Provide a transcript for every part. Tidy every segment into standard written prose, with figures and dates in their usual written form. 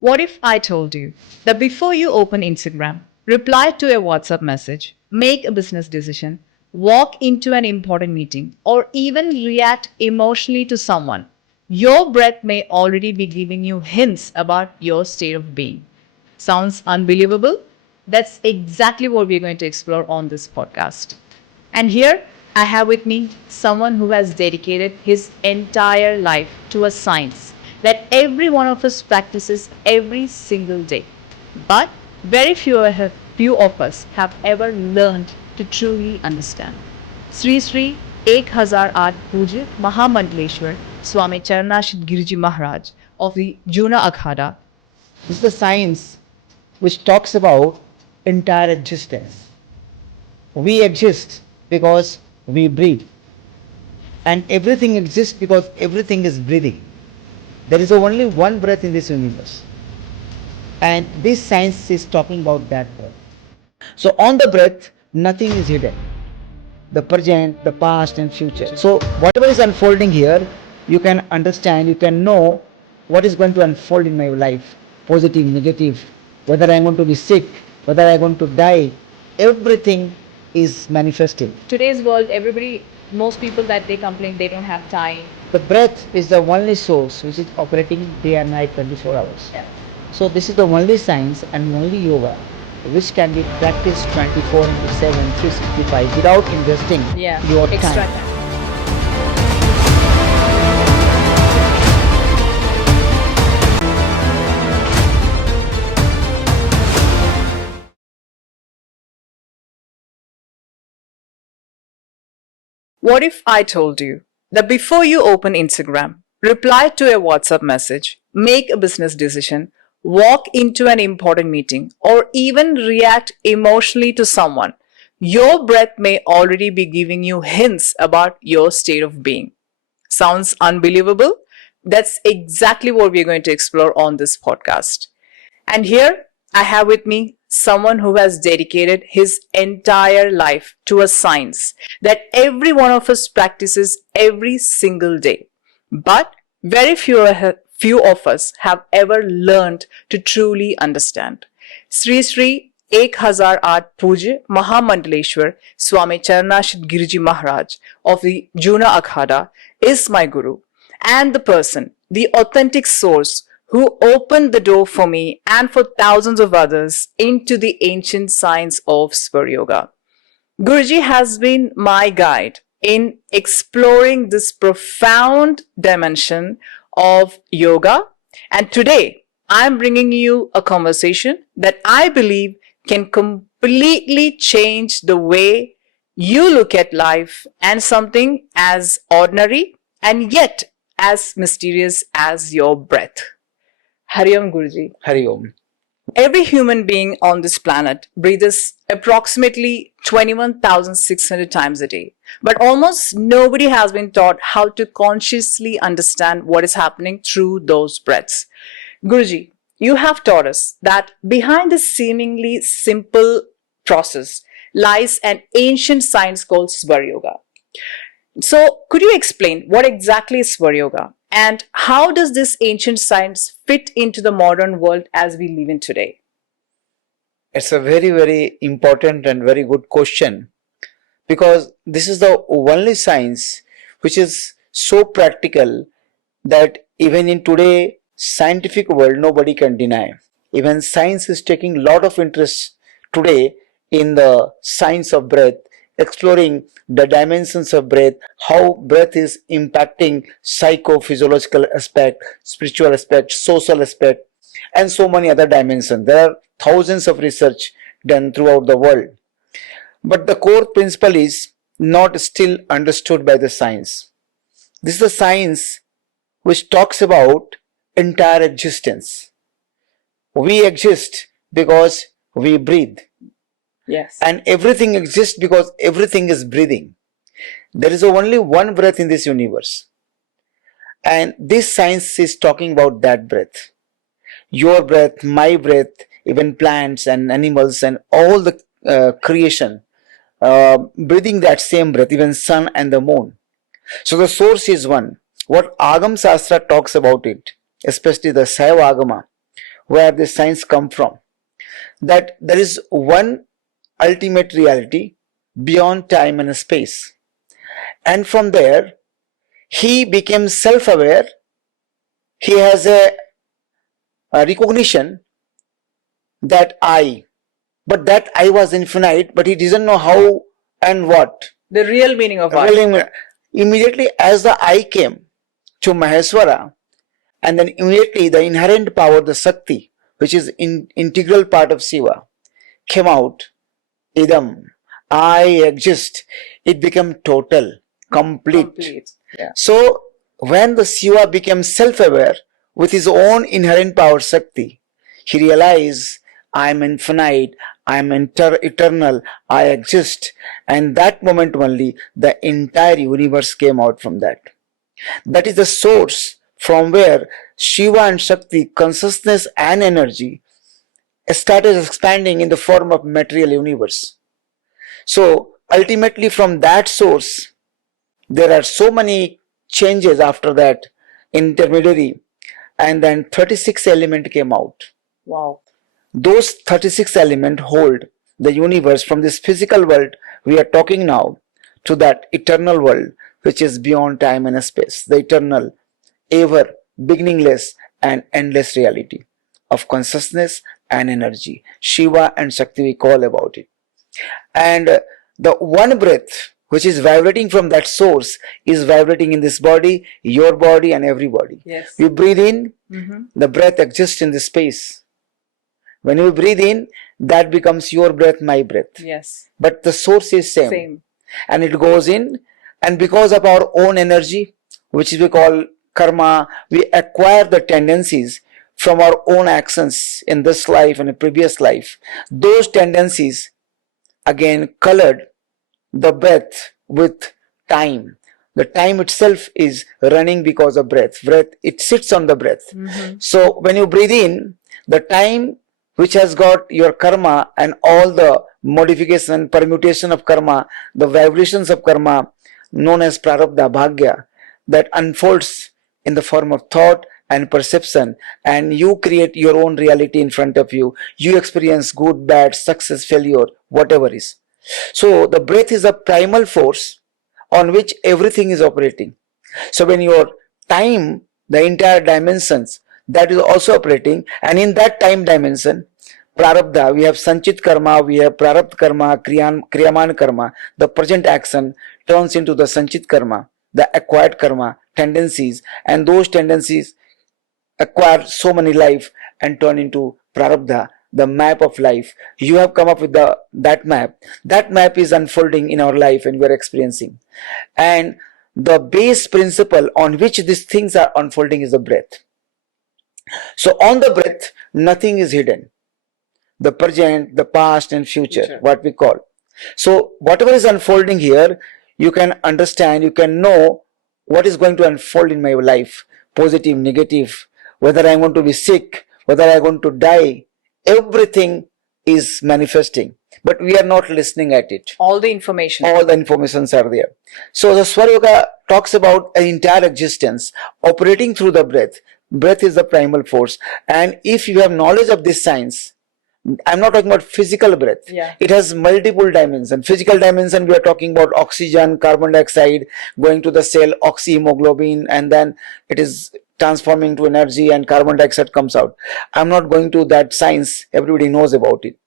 What if I told you that before you open Instagram, reply to a WhatsApp message, make a business decision, walk into an important meeting, or even react emotionally to someone, your breath may already be giving you hints about your state of being? Sounds unbelievable? That's exactly what we're going to explore on this podcast. And here I have with me someone who has dedicated his entire life to a science that every one of us practices every single day. But very few of us have ever learned to truly understand. Sri Sri 1008 Pujya Mahamandaleshwar Swami Charanashrit Giri Maharaj of the Juna Akhada. This is the science which talks about entire existence. We exist because we breathe, and everything exists because everything is breathing. There is only one breath in this universe, and this science is talking about that breath. So, on the breath, nothing is hidden, the present, the past, and future. So, whatever is unfolding here, you can understand, you can know what is going to unfold in my life, positive, negative, whether I am going to be sick, whether I am going to die, everything is manifesting. Today's world, most people that they complain they don't have time. The breath is the only source which is operating day and night 24 hours. Yeah. So this is the only science and only yoga which can be practiced 24 into 7, 365 without investing your Extra time. What if I told you that before you open Instagram, reply to a WhatsApp message, make a business decision, walk into an important meeting, or even react emotionally to someone, your breath may already be giving you hints about your state of being? Sounds unbelievable? That's exactly what we're going to explore on this podcast. And here I have with me someone who has dedicated his entire life to a science that every one of us practices every single day. But very few of us have ever learned to truly understand. Sri Sri 1008 Pujya Mahamandaleshwar Swami Charanashrit Giri Maharaj of the Juna Akhada is my Guru and the person, the authentic source who opened the door for me and for thousands of others into the ancient science of Swara Yoga. Guruji has been my guide in exploring this profound dimension of yoga, and today I'm bringing you a conversation that I believe can completely change the way you look at life and something as ordinary and yet as mysterious as your breath. Hari Om Guruji. Hari Om. Every human being on this planet breathes approximately 21,600 times a day. But almost nobody has been taught how to consciously understand what is happening through those breaths. Guruji, you have taught us that behind this seemingly simple process lies an ancient science called Swara Yoga. So, could you explain what exactly is Swara Yoga? And how does this ancient science fit into the modern world as we live in today? It's a very, very important and very good question, because this is the only science which is so practical that even in today scientific world nobody can deny. Even science is taking a lot of interest today in the science of breath, exploring the dimensions of breath, how breath is impacting psychophysiological aspect, spiritual aspect, social aspect, and so many other dimensions. There are thousands of research done throughout the world. But the core principle is not still understood by the science. This is the science which talks about entire existence. We exist because we breathe. Yes. And everything exists because everything is breathing. There is only one breath in this universe. And this science is talking about that breath. Your breath, my breath, even plants and animals and all the creation, breathing that same breath, even sun and the moon. So the source is one. What Agam Shastra talks about it, especially the Shaiva Agama, where this science come from, that there is one ultimate reality beyond time and space. And from there, he became self-aware. He has a recognition that but that I was infinite, but he doesn't know how and what. The real meaning of I. Immediately as the I came to Maheshwara, and then immediately the inherent power, the Shakti, which is integral part of Shiva, came out. Idam, I exist. It became total, complete. Yeah. So when the Shiva became self-aware with his own inherent power, Shakti, he realized, I am infinite, I am eternal, I exist. And that moment only, the entire universe came out from that. That is the source from where Shiva and Shakti, consciousness and energy, started expanding in the form of material universe. So ultimately from that source, there are so many changes after that, intermediary, and then 36 element came out. Wow. Those 36 elements hold the universe from this physical world we are talking now to that eternal world which is beyond time and space, the eternal, ever beginningless and endless reality of consciousness and energy. Shiva and Shakti, we call about it. And the one breath which is vibrating from that source is vibrating in this body, your body and everybody. Yes. You breathe in, the breath exists in this space. When you breathe in, that becomes your breath, my breath. Yes. But the source is same. And it goes in, and because of our own energy, which we call karma, we acquire the tendencies from our own actions in this life and a previous life. Those tendencies again colored the breath with time. The time itself is running because of breath. Breath, it sits on the breath. So when you breathe in, the time which has got your karma and all the modification, permutation of karma, the vibrations of karma known as prarabdha, bhagya, that unfolds in the form of thought and perception, and you create your own reality in front of you. You experience good, bad, success, failure, whatever is. So the breath is a primal force on which everything is operating. So when your time, the entire dimensions, that is also operating, and in that time dimension, prarabdha, we have sanchit karma, we have prarabdha karma, kriyaman karma. The present action turns into the sanchit karma, the acquired karma, tendencies, and those tendencies acquire so many life and turn into prarabdha, the map of life. You have come up with that map. That map is unfolding in our life and we are experiencing. And the base principle on which these things are unfolding is the breath. So on the breath, nothing is hidden. The present, the past and future, what we call. So whatever is unfolding here, you can understand, you can know what is going to unfold in my life. Positive, negative, whether I am going to be sick, whether I am going to die, everything is manifesting. But we are not listening at it. All the information. All the informations are there. So the Swara Yoga talks about an entire existence operating through the breath. Breath is the primal force. And if you have knowledge of this science, I'm not talking about physical breath. It has multiple dimensions. Physical dimension, we are talking about oxygen, carbon dioxide, going to the cell, oxyhemoglobin, and then it is transforming to energy and carbon dioxide comes out. I'm not going to that science. Everybody knows about it.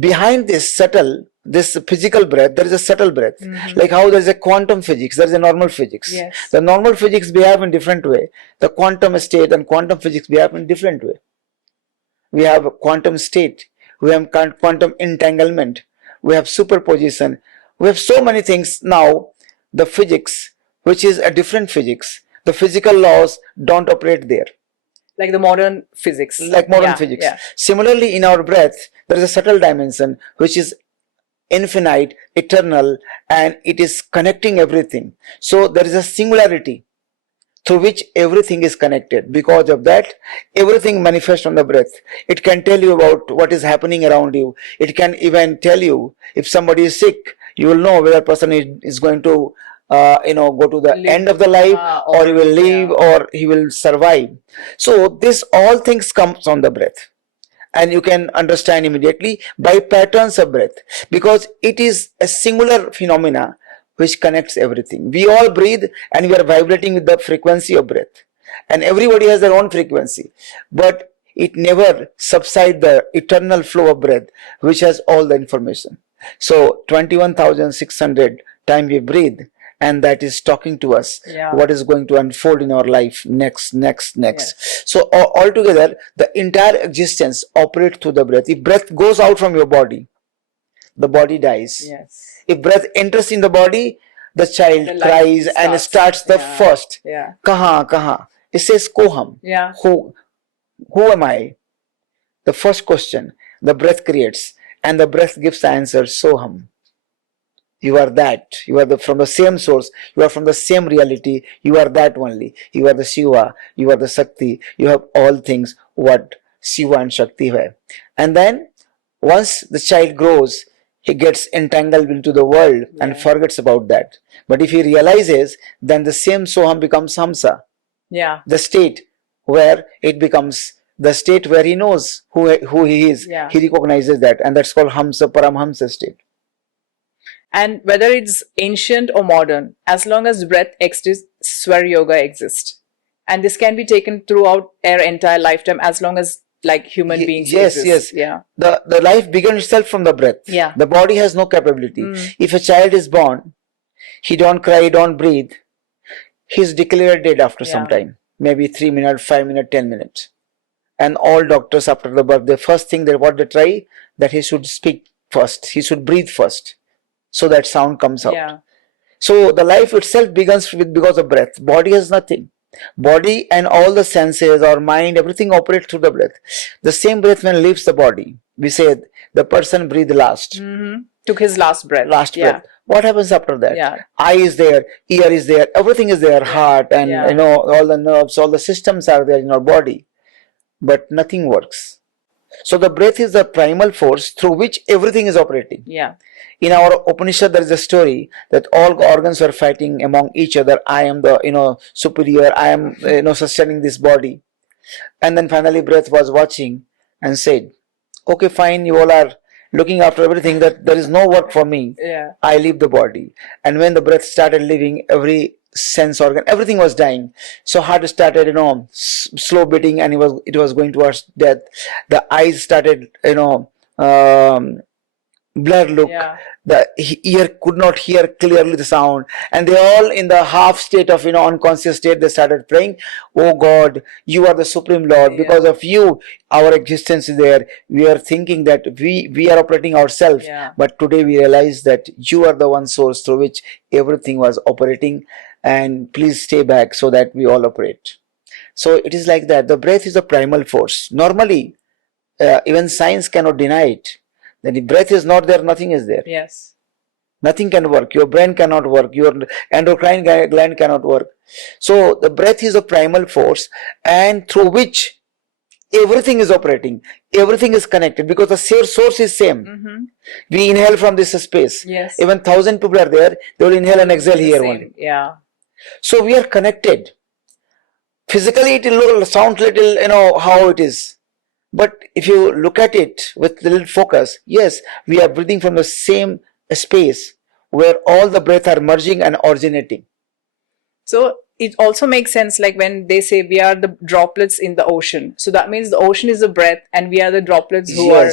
Behind this subtle, this physical breath, there is a subtle breath. Like how there is a quantum physics, there is a normal physics. The normal physics behave in different way. The quantum state and quantum physics behave in different way. We have a quantum state, we have quantum entanglement, we have superposition, we have so many things now. The physics, which is a different physics, the physical laws don't operate there. Like the modern physics. Like modern physics. Similarly, in our breath, there is a subtle dimension which is infinite, eternal, and it is connecting everything. So there is a singularity through which everything is connected. Because of that, everything manifests on the breath. It can tell you about what is happening around you. It can even tell you if somebody is sick, you will know whether person is going to go to the end of the life, or he will live, or he will survive. So this all things comes on the breath, and you can understand immediately by patterns of breath, because it is a singular phenomena which connects everything. We all breathe and we are vibrating with the frequency of breath, and everybody has their own frequency, but it never subsides the eternal flow of breath which has all the information. So 21,600 times we breathe, and that is talking to us what is going to unfold in our life next. Yes. So altogether the entire existence operates through the breath. If breath goes out from your body, the body dies. Yes. If breath enters in the body, the child cries and starts the first. Kaha. It says koham. Who am I? The first question the breath creates, and the breath gives the answer, soham. You are that. You are from the same source. You are from the same reality. You are that only. You are the Shiva. You are the Shakti. You have all things what Shiva and Shakti have. And then once the child grows, he gets entangled into the world and forgets about that. But if he realizes, then the same Soham becomes Hamsa. Yeah. The state where it becomes the state where he knows who he is. Yeah. He recognizes that, and that's called Hamsa Paramhamsa state. And whether it's ancient or modern, as long as breath exists, Swara Yoga exists. And this can be taken throughout our entire lifetime, as long as like human beings exist. Yes. Yeah. The life begins itself from the breath. Yeah. The body has no capability. If a child is born, he don't cry, he don't breathe, he's declared dead after some time. Maybe 3 minutes, 5 minutes, 10 minutes. And all doctors after the birth, the first thing what they try, that he should speak first, he should breathe first, so that sound comes out. Yeah. So the life itself begins because of breath. Body has nothing. Body and all the senses or mind, everything operates through the breath. The same breath when leaves the body, we say the person breathed last. Took his last breath. Breath. What happens after that? Yeah. Eye is there, ear is there, everything is there, heart and all the nerves, all the systems are there in our body. But nothing works. So the breath is the primal force through which everything is operating. Yeah. In our Upanishad, there is a story that all organs were fighting among each other. I am the superior. I am sustaining this body. And then finally, breath was watching and said, "Okay, fine. You all are looking after everything. That there is no work for me. Yeah. I leave the body." And when the breath started leaving, every sense organ, everything was dying. So heart started slow beating, and it was going towards death. The eyes started blur look. Yeah. The ear could not hear clearly the sound, and they all in the half state of unconscious state, they started praying, "Oh God, you are the Supreme Lord. Yeah. Because of you our existence is there. We are thinking that we are operating ourselves. Yeah. But today we realize that you are the one source through which everything was operating, and please stay back so that we all operate." So it is like that. The breath is a primal force. Normally even science cannot deny it. Then if breath is not there, nothing is there. Yes. Nothing can work. Your brain cannot work. Your endocrine gland cannot work. So the breath is a primal force, and through which everything is operating. Everything is connected because the source is same. We inhale from this space. Yes. Even 1,000 people are there. They will inhale and exhale here only. Yeah. So we are connected. Physically, it will sound little, how it is. But if you look at it with a little focus, yes, we are breathing from the same space where all the breath are merging and originating. So it also makes sense, like when they say we are the droplets in the ocean. So that means the ocean is the breath, and we are the droplets who are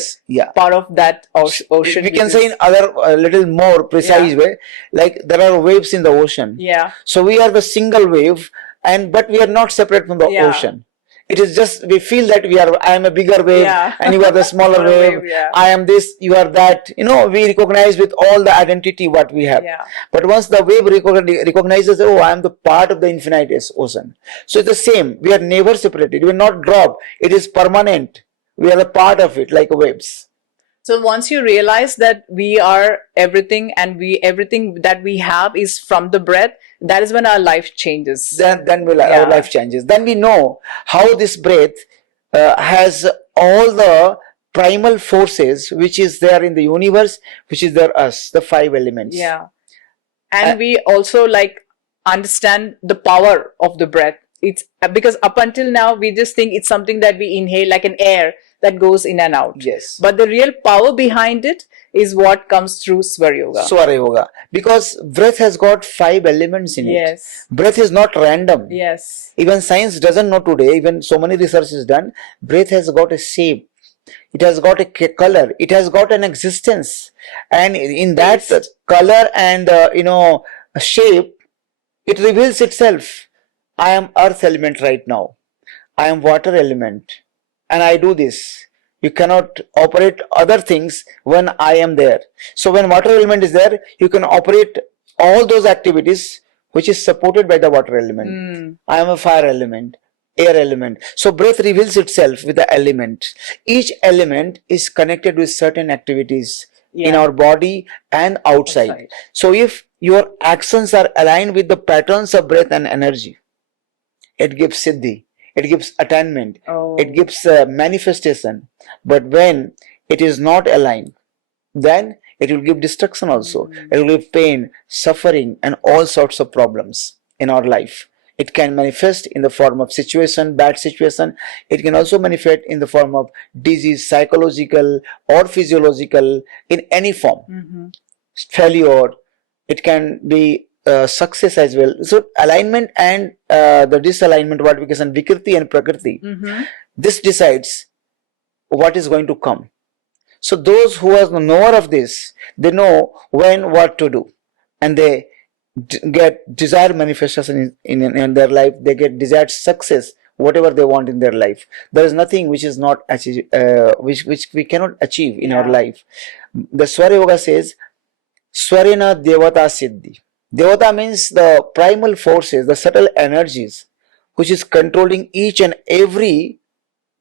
part of that ocean. We can say in other little more precise way, like there are waves in the ocean. Yeah. So we are the single wave, but we are not separate from the ocean. It is just, we feel that I am a bigger wave, and you are the smaller wave. I am this, you are that. We recognize with all the identity what we have. Yeah. But once the wave recognizes, oh, I am the part of the infinite ocean. So it's the same. We are never separated. We are not dropped. It is permanent. We are a part of it, like waves. So once you realize that we are everything, and everything that we have is from the breath, that is when our life changes. Then our life changes. Then we know how this breath has all the primal forces which is there in the universe, which is there us, the 5 elements. Yeah. And we also like understand the power of the breath. It's because up until now we just think it's something that we inhale like an air that goes in and out. Yes. But the real power behind it is what comes through Swara Yoga. Swara Yoga. Because breath has got 5 elements in it. Yes. Breath is not random. Yes. Even science doesn't know today, even so many research is done, breath has got a shape. It has got a color. It has got an existence. And in that color and, shape, it reveals itself. I am earth element right now. I am water element. And I do this. You cannot operate other things when I am there. So when water element is there, you can operate all those activities which is supported by the water element. I am a fire element, air element. So breath reveals itself with the element. Each element is connected with certain activities in our body and outside. So if your actions are aligned with the patterns of breath and energy, it gives siddhi, it gives attainment, it gives manifestation. But when it is not aligned, then it will give destruction also. It will give pain, suffering, and all sorts of problems in our life. It can manifest in the form of situation, bad situation. It can also manifest in the form of disease, psychological or physiological, in any form. Failure. It can be success as well. So alignment and the disalignment, what we can Vikriti and Prakriti, this decides what is going to come. So those who are the knower of this, they know when what to do, and they get desired manifestation in their life. They get desired success, whatever they want in their life. There is nothing which is not achieve, which we cannot achieve in our life. The Swara Yoga says, Swarena Devata Siddhi. Devata means the primal forces, the subtle energies, which is controlling each and every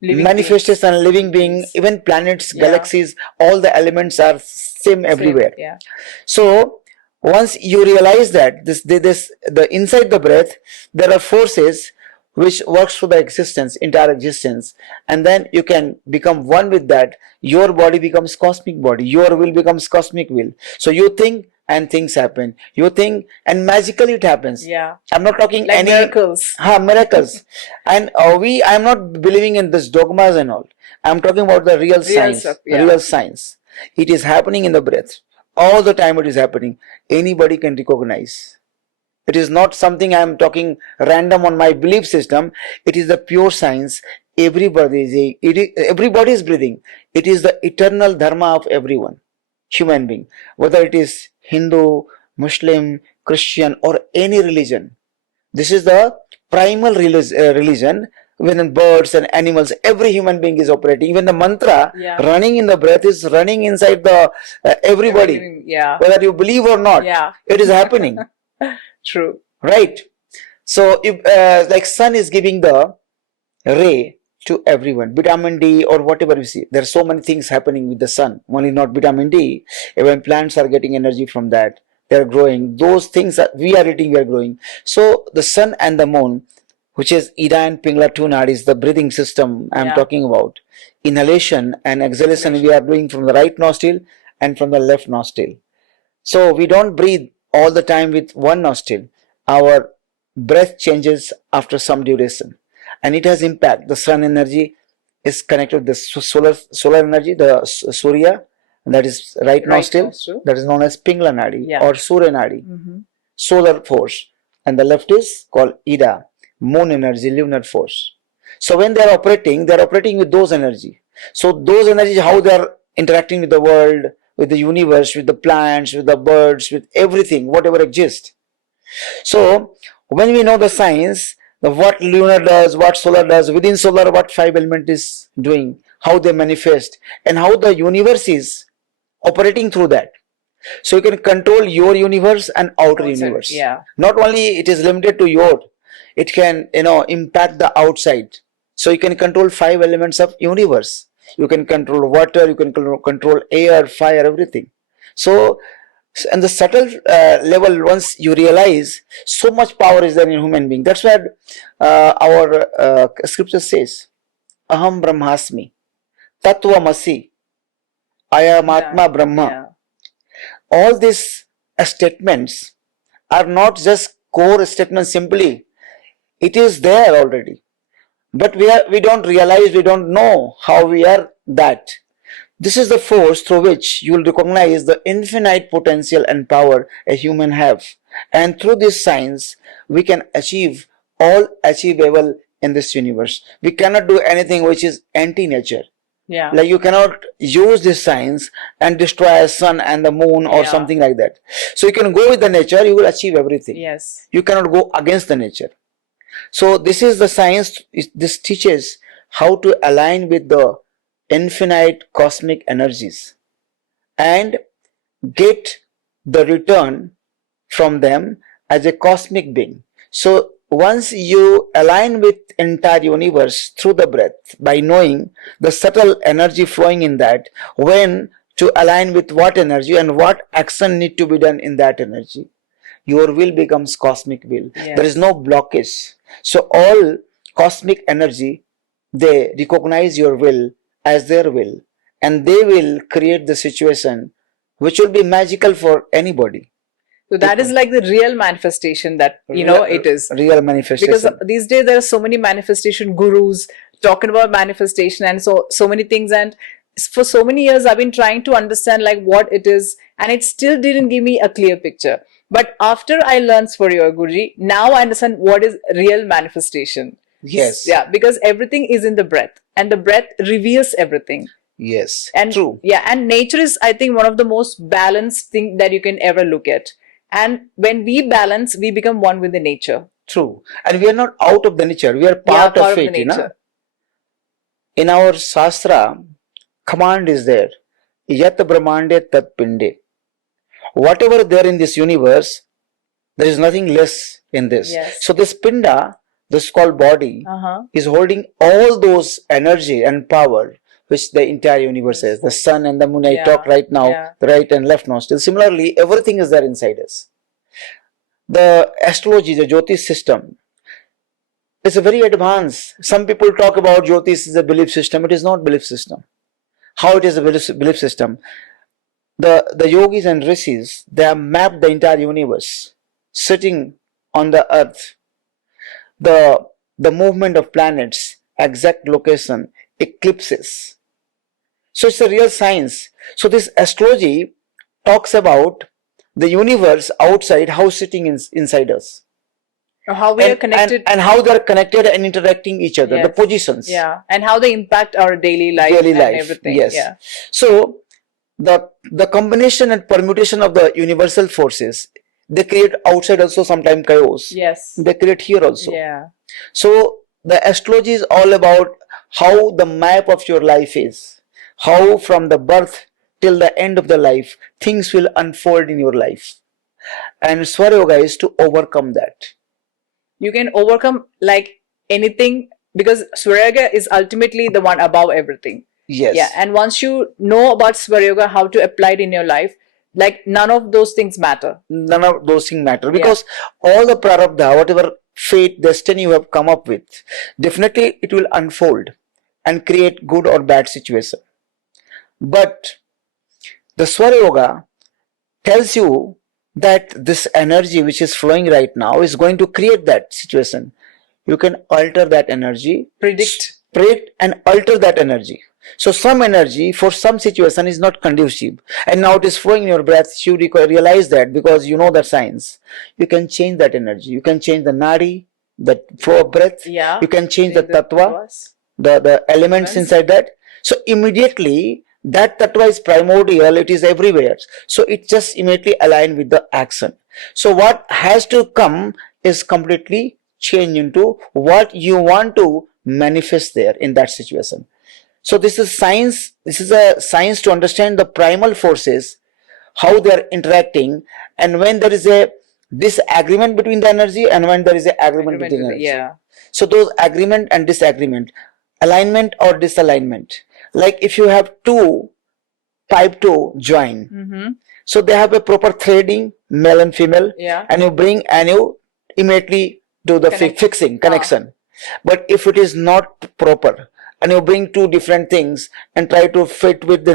manifestation, living being, even planets, galaxies, all the elements are same everywhere. So once you realize that the inside the breath, there are forces which works for the existence, entire existence, and then you can become one with that. Your body becomes cosmic body, your will becomes cosmic will. So you think and things happen. You think and magically it happens. I'm not talking like any miracles. Miracles. And I'm not believing in this dogmas and all. I'm talking about the real science. Stuff, real science. It is happening in the breath. All the time it is happening. Anybody can recognize. It is not something I am talking random on my belief system. It is the pure science. Everybody is breathing. It is the eternal dharma of everyone, human being, whether it is Hindu, Muslim, Christian, or any religion. This is the primal religion. When birds and animals, every human being is operating. Even the mantra running in the breath is running inside the everybody. Whether you believe or not, it is happening. True. Right. So if like sun is giving the ray to everyone, vitamin D or whatever you see, there are so many things happening with the sun. Only not vitamin D. Even plants are getting energy from that. They are growing. Those things that we are eating, we are growing. So the sun and the moon, which is Ida and Pingala two nadis, the breathing system I am talking about. Inhalation and exhalation we are doing from the right nostril and from the left nostril. So we don't breathe all the time with one nostril. Our breath changes after some duration, and it has impact. The sun energy is connected with the solar energy, the Surya, that is right nostril, that is known as Pingala nadi or Surya nadi, solar force, and the left is called Ida, moon energy, lunar force. So when they are operating with those energy. So those energies, how they are interacting with the world, with the universe, with the plants, with the birds, with everything, whatever exists. So when we know the science, what lunar does, what solar does, within solar what 5 element is doing, how they manifest, and how the universe is operating through that. So you can control your universe and outer universe. Not only it is limited to your, it can impact the outside. So you can control 5 elements of universe. You can control water, you can control air, fire, everything. So, and the subtle level, once you realize, so much power is there in human being. That's why our scripture says, Aham Brahmasmi, Tattvamasi, I am Atma Brahma. All these statements are not just core statements simply. It is there already. But we don't realize, we don't know how we are that. This is the force through which you will recognize the infinite potential and power a human have. And through this science, we can achieve all achievable in this universe. We cannot do anything which is anti-nature. Yeah. Like you cannot use this science and destroy a sun and the moon or something like that. So you can go with the nature, you will achieve everything. Yes. You cannot go against the nature. So this is the science, this teaches how to align with the infinite cosmic energies and get the return from them as a cosmic being. So once you align with entire universe through the breath, by knowing the subtle energy flowing in that, when to align with what energy and what action need to be done in that energy, your will becomes cosmic will. Yes. There is no blockage. So all cosmic energy, they recognize your will as their will, and they will create the situation which will be magical for anybody. So that is like the real manifestation that, it is. Real manifestation. Because these days there are so many manifestation gurus talking about manifestation and so many things. And for so many years, I've been trying to understand like what it is. And it still didn't give me a clear picture. But after I learned Swara Yoga, Guruji, now I understand what is real manifestation. Yes. Yeah, because everything is in the breath. And the breath reveals everything. Yes. And true. Yeah, and nature is, I think, one of the most balanced thing that you can ever look at. And when we balance, we become one with the nature. True. And we are not out of the nature. We are part of it. The nature. In our Shastra, command is there. Yat Brahmande Tat Pinde. Whatever there in this universe, there is nothing less in this. Yes. So this Pinda, this called body, is holding all those energy and power which the entire universe is. The sun and the moon, I talk right now, the right and left nostril. Similarly, everything is there inside us. The astrology, the Jyotish system, is a very advanced. Some people talk about Jyotish is a belief system. It is not belief system. How it is a belief system? The yogis and rishis, they have mapped the entire universe, sitting on the earth, the movement of planets, exact location, eclipses. So it's a real science. So this astrology talks about the universe outside, how sitting inside us. How we are connected. And how they are connected and interacting each other, the positions. Yeah, and how they impact our daily life and everything. Yes. Yeah. So the combination and permutation of the universal forces, they create outside also sometimes chaos. Yes. They create here also. Yeah. So the astrology is all about how the map of your life is. How from the birth till the end of the life, things will unfold in your life. And Swara Yoga is to overcome that. You can overcome like anything because Swara Yoga is ultimately the one above everything. Yes. Yeah. And once you know about Swara Yoga, how to apply it in your life, like none of those things matter. None of those things matter because all the prarabdha, whatever fate, destiny you have come up with, definitely it will unfold and create good or bad situation. But the Swara Yoga tells you that this energy which is flowing right now is going to create that situation. You can alter that energy, predict and alter that energy. So some energy for some situation is not conducive and now it is flowing in your breath. You realize that because you know that science. You can change that energy. You can change the nadi, the flow of breath. Yeah. You can change the tattva, the elements inside that. So immediately that tattva is primordial, it is everywhere. So it just immediately align with the action. So what has to come is completely change into what you want to manifest there in that situation. So this is science. This is a science to understand the primal forces, how they are interacting, and when there is a disagreement between the energy and when there is a agreement between the energy. Yeah. So those agreement and disagreement, alignment or disalignment. Like if you have two pipe to join, so they have a proper threading, male and female, and you bring and you immediately do the fixing, connection. But if it is not proper, and you bring two different things and try to fit with,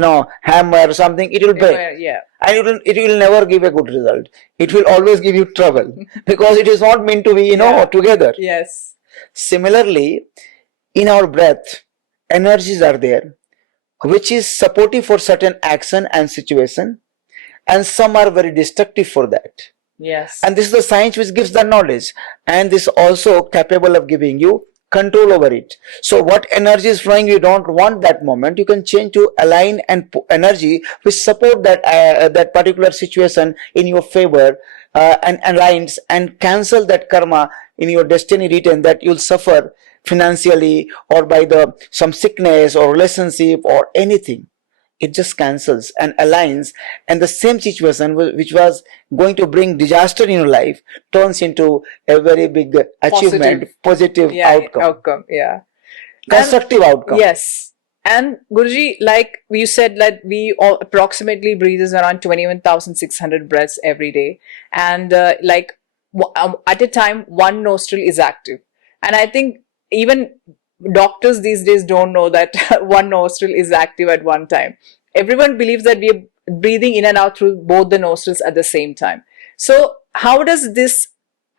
hammer or something, it will break. Yeah. And it will never give a good result. It will always give you trouble because it is not meant to be, together. Yes. Similarly, in our breath, energies are there, which is supportive for certain action and situation, and some are very destructive for that. Yes. And this is the science which gives the knowledge, and this also capable of giving you control over it. So what energy is flowing, you don't want that moment, you can change to align and energy which support that particular situation in your favor, and aligns and cancel that karma in your destiny written that you'll suffer financially or by the some sickness or relationship or anything. It just cancels and aligns, and the same situation which was going to bring disaster in your life turns into a very big achievement, positive outcome. Yeah. Constructive outcome. Yes. And Guruji, like you said, that we all approximately breathes around 21,600 breaths every day. And at a time, one nostril is active. And I think even doctors these days don't know that one nostril is active at one time. Everyone believes that we are breathing in and out through both the nostrils at the same time. So how does this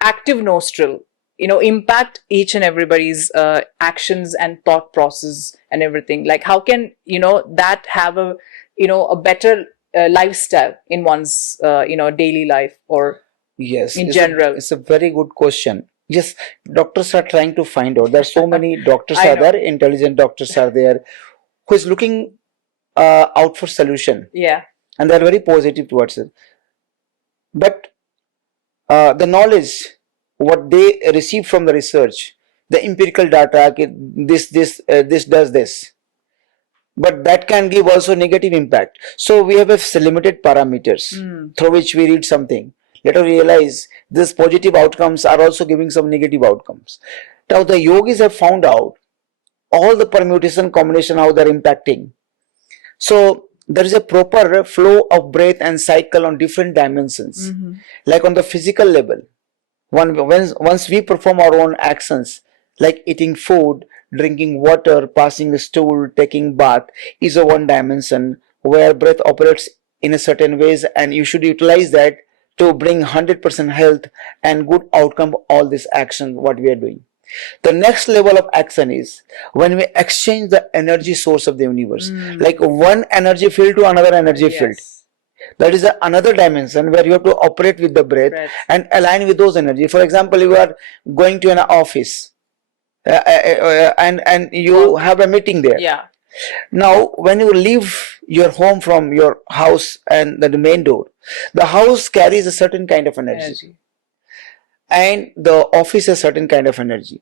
active nostril, impact each and everybody's actions and thought process and everything? Like how can, that have a better lifestyle in one's, daily life or in general? It's a very good question. Yes, doctors are trying to find out. There are so many doctors are there, intelligent doctors are there, who is looking out for solution. Yeah. And they're very positive towards it. But the knowledge, what they receive from the research, the empirical data, this does this. But that can give also negative impact. So we have a limited parameters through which we read something. Later realize these positive outcomes are also giving some negative outcomes. Now the yogis have found out all the permutation combination, how they're impacting. So there is a proper flow of breath and cycle on different dimensions. Like on the physical level, once we perform our own actions, like eating food, drinking water, passing a stool, taking bath, is a one dimension where breath operates in a certain ways, and you should utilize that to bring 100% health and good outcome of all this action what we are doing. The next level of action is when we exchange the energy source of the universe, like one energy field to another energy field. That is another dimension where you have to operate with the breath and align with those energy. For example, you are going to an office and you have a meeting there. Yeah. Now, when you leave your home from your house and the main door, the house carries a certain kind of energy. And the office a certain kind of energy.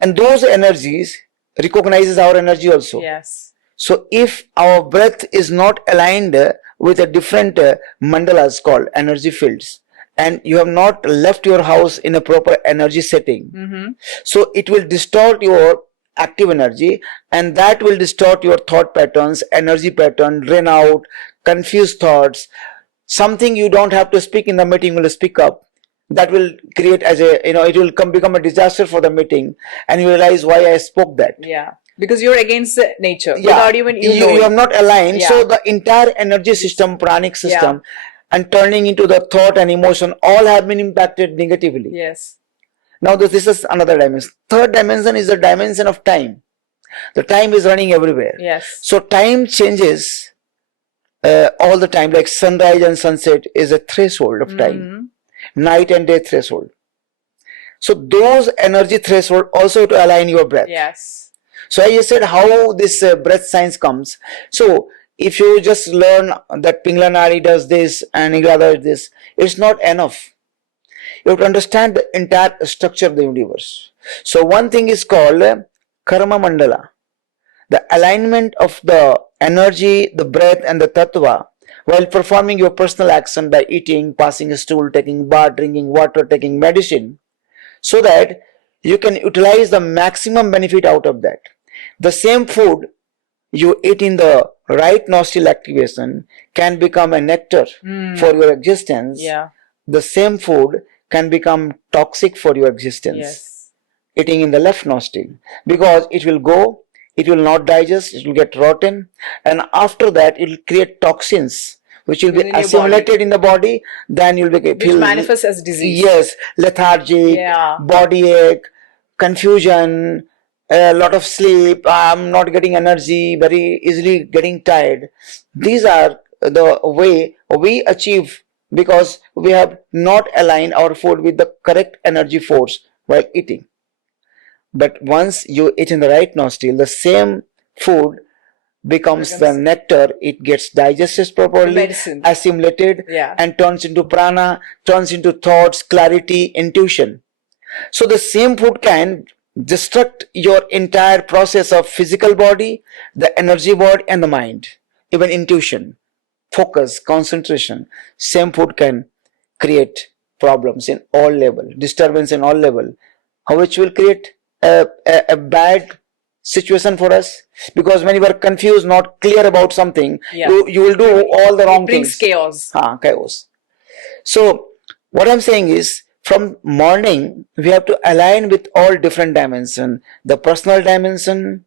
And those energies recognizes our energy also. Yes. So if our breath is not aligned with a different mandalas called energy fields, and you have not left your house in a proper energy setting, so it will distort your active energy, and that will distort your thought patterns, energy pattern, drain out, confused thoughts. Something you don't have to speak in the meeting will speak up. That will create as a, it will become a disaster for the meeting, and you realize why I spoke that. Yeah. Because you're against nature. Yeah. Without even you have not aligned. So the entire energy system, pranic system, and turning into the thought and emotion, all have been impacted negatively. Yes. Now this is another dimension. Third dimension is the dimension of time. The time is running everywhere. Yes. So time changes all the time. Like sunrise and sunset is a threshold of time. Night and day threshold. So those energy threshold also to align your breath. Yes. So I just said how this breath science comes. So if you just learn that Pingala nadi does this and Pingala does this, it's not enough. You have to understand the entire structure of the universe. So one thing is called karma mandala, the alignment of the energy, the breath and the tattva while performing your personal action by eating, passing a stool, taking bath, drinking water, taking medicine, so that you can utilize the maximum benefit out of that. The same food you eat in the right nostril activation can become a nectar for your existence. Yeah. The same food can become toxic for your existence. Yes. Eating in the left nostril, because it will go it will not digest, it will get rotten, and after that it will create toxins which will be Within your assimilated in the body. Then you'll be Which manifests as disease. yes, lethargic, Yeah. body ache, confusion, a lot of sleep. I'm not getting energy, very easily getting tired. These are the way we achieve, because we have not aligned our food with the correct energy force while eating. But once you eat in the right nostril, the same food becomes the nectar. It gets digested properly, medicine. assimilated, Yeah. and turns into prana, turns into thoughts, clarity, intuition. So the same food can destruct your entire process of physical body, the energy body, and the mind, even intuition, focus, concentration. Same food can create problems in all level, disturbance in all level, which will create a bad situation for us, because when you are confused, not clear about something, Yeah. you will do all the wrong brings things. chaos. Chaos. So what I'm saying is, from morning we have to align with all different dimension, the personal dimension,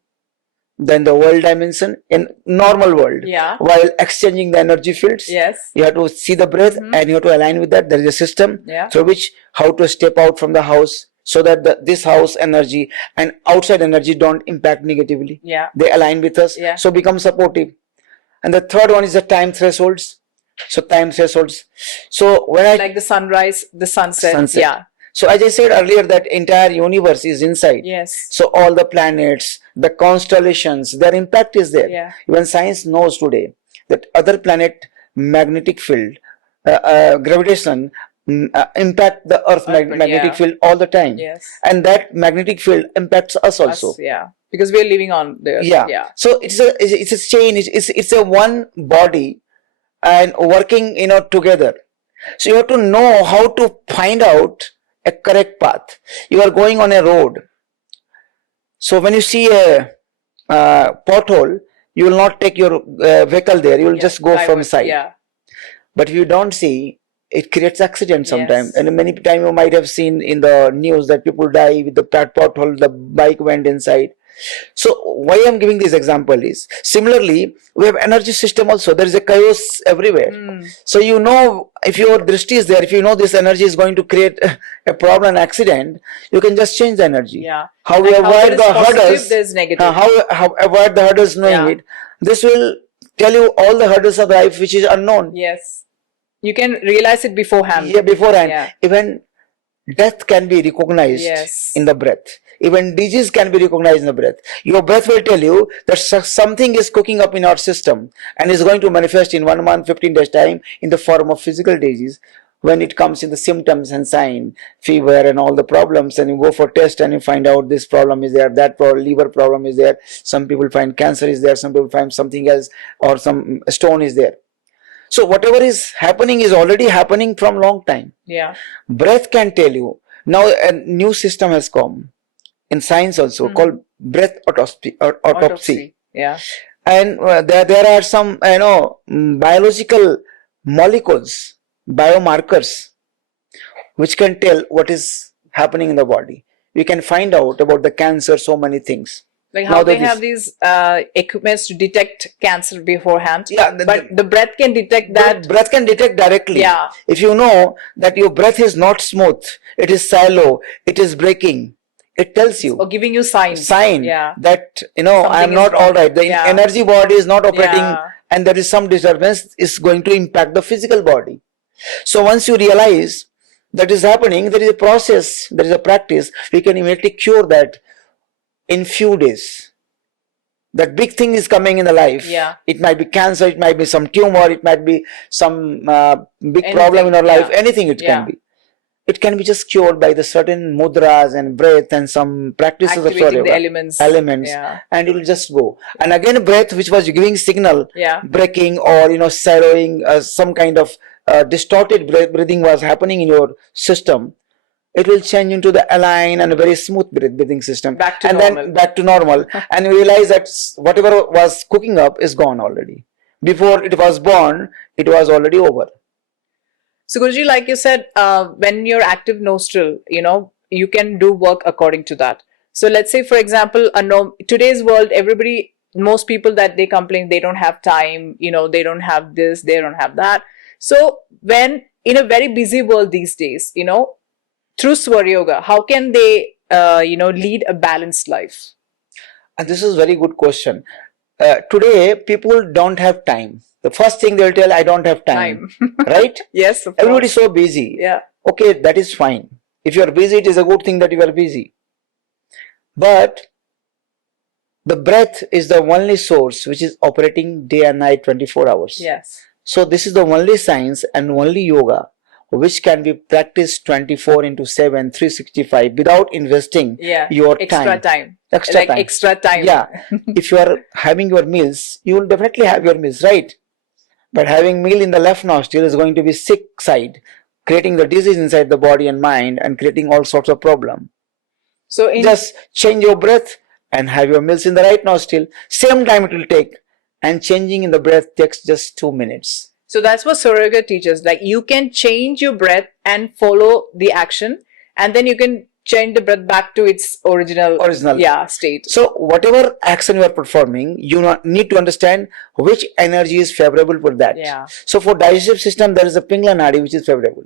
then the world dimension in normal world. Yeah. While exchanging the energy fields, Yes. you have to see the breath, and you have to align with that. There is a system through which how to step out from the house, so that this house energy and outside energy don't impact negatively. Yeah. They align with us, so become supportive. And the third one is the time thresholds. So time thresholds. So when I Like the sunrise, the sunset. Yeah. So as I said earlier, that entire universe is inside. Yes. So all the planets, the constellations, their impact is there. Yeah. Even science knows today that other planet magnetic field, gravitation, impact the Earth magnetic field all the time. Yes. And that magnetic field impacts us also. Yeah. Because we are living on the Earth. Yeah. So it's a chain. It's a one body and working together. So you have to know how to find out a correct path. You are going on a road. So when you see a pothole, you will not take your vehicle there. You will just go from side. Yeah. But if you don't see, it creates accident sometimes. Yes. And many times you might have seen in the news that people die with the pothole, the bike went inside. So why I'm giving this example is, similarly, we have energy system also. There is a chaos everywhere. So if your drishti is there, if you know this energy is going to create a problem, an accident, you can just change the energy. Yeah. How we avoid the hurdles. There's negative. How avoid the hurdles, knowing it. This will tell you all the hurdles of life which is unknown. Yes. You can realize it beforehand. Yeah, beforehand. Yeah. Even death can be recognized in the breath. Even disease can be recognized in the breath. Your breath will tell you that something is cooking up in our system and is going to manifest in 1 month, 15 days time in the form of physical disease. When it comes in the symptoms and sign, fever and all the problems, and you go for test and you find out this problem is there, that problem, liver problem is there. Some people find cancer is there, some people find something else, or some stone is there. So whatever is happening is already happening from long time. Yeah. Breath can tell you. Now a new system has come in science also, called breath autopsy. Yeah. And there are some biological molecules, biomarkers, which can tell what is happening in the body. We can find out about the cancer, so many things. Like how they have these equipments to detect cancer beforehand. Yeah, but the breath can detect that. Breath can detect directly. Yeah. If you know that your breath is not smooth, it is shallow, it is breaking, it tells you. Or giving you signs. That I am not all right. The energy body is not operating, and there is some disturbance is going to impact the physical body. So once you realize that is happening, there is a process, there is a practice, we can immediately cure that in few days. That big thing is coming in the life. Yeah. It might be cancer, it might be some tumor, it might be some big problem in our life, anything it can be. It can be just cured by the certain mudras and breath and some practices of Swara Yoga. The elements. And it will just go. And again, breath, which was giving signal, breaking or sighing, some kind of distorted breathing was happening in your system. It will change into the align and a very smooth breathing system. Back to normal. Then back to normal. And you realize that whatever was cooking up is gone already. Before it was born, it was already over. So Guruji, like you said, when you're active nostril, you can do work according to that. So let's say, for example, today's world, most people that they complain they don't have time, they don't have this, they don't have that. So when in a very busy world these days, through Swara Yoga, how can they, lead a balanced life? And this is a very good question. Today, people don't have time. The first thing they'll tell, I don't have time. Right? Yes, of Everybody's course. so busy. Yeah. Okay, that is fine. If you are busy, it is a good thing that you are busy. But the breath is the only source which is operating day and night 24 hours. Yes. So this is the only science and only yoga which can be practiced 24 into 7, 365 without investing your extra time. Extra time. Extra time. Yeah. If you are having your meals, you will definitely have your meals, right? But having meal in the left nostril is going to be sick side, creating the disease inside the body and mind and creating all sorts of problem. So just change your breath and have your meals in the right nostril. Same time it will take, and changing in the breath takes just 2 minutes. So that's what Swara Yoga teaches. Like you can change your breath and follow the action, and then you can change the breath back to its original state. So whatever action you are performing, you need to understand which energy is favorable for that. Yeah. So for digestive system, there is a Pingala nadi which is favorable.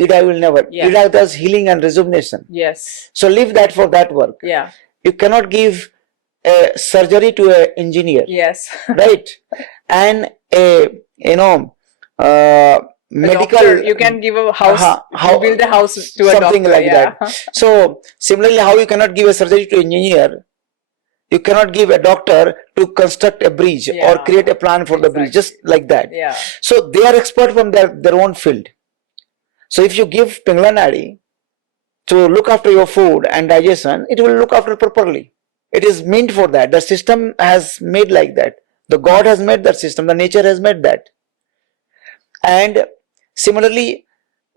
Ida will never. Yeah. Ida does healing and rejuvenation. Yes. So leave that for that work. Yeah. You cannot give a surgery to an engineer. Yes. Right? And medical doctor, you can give a house, build a house to a something doctor, like that. So similarly, how you cannot give a surgery to an engineer, you cannot give a doctor to construct a bridge or create a plan for the bridge, just like that. Yeah. So they are expert from their own field. So if you give Pingala nadi to look after your food and digestion, it will look after properly. It is meant for that. The system has made like that. The God has made that system. The nature has made that. And similarly,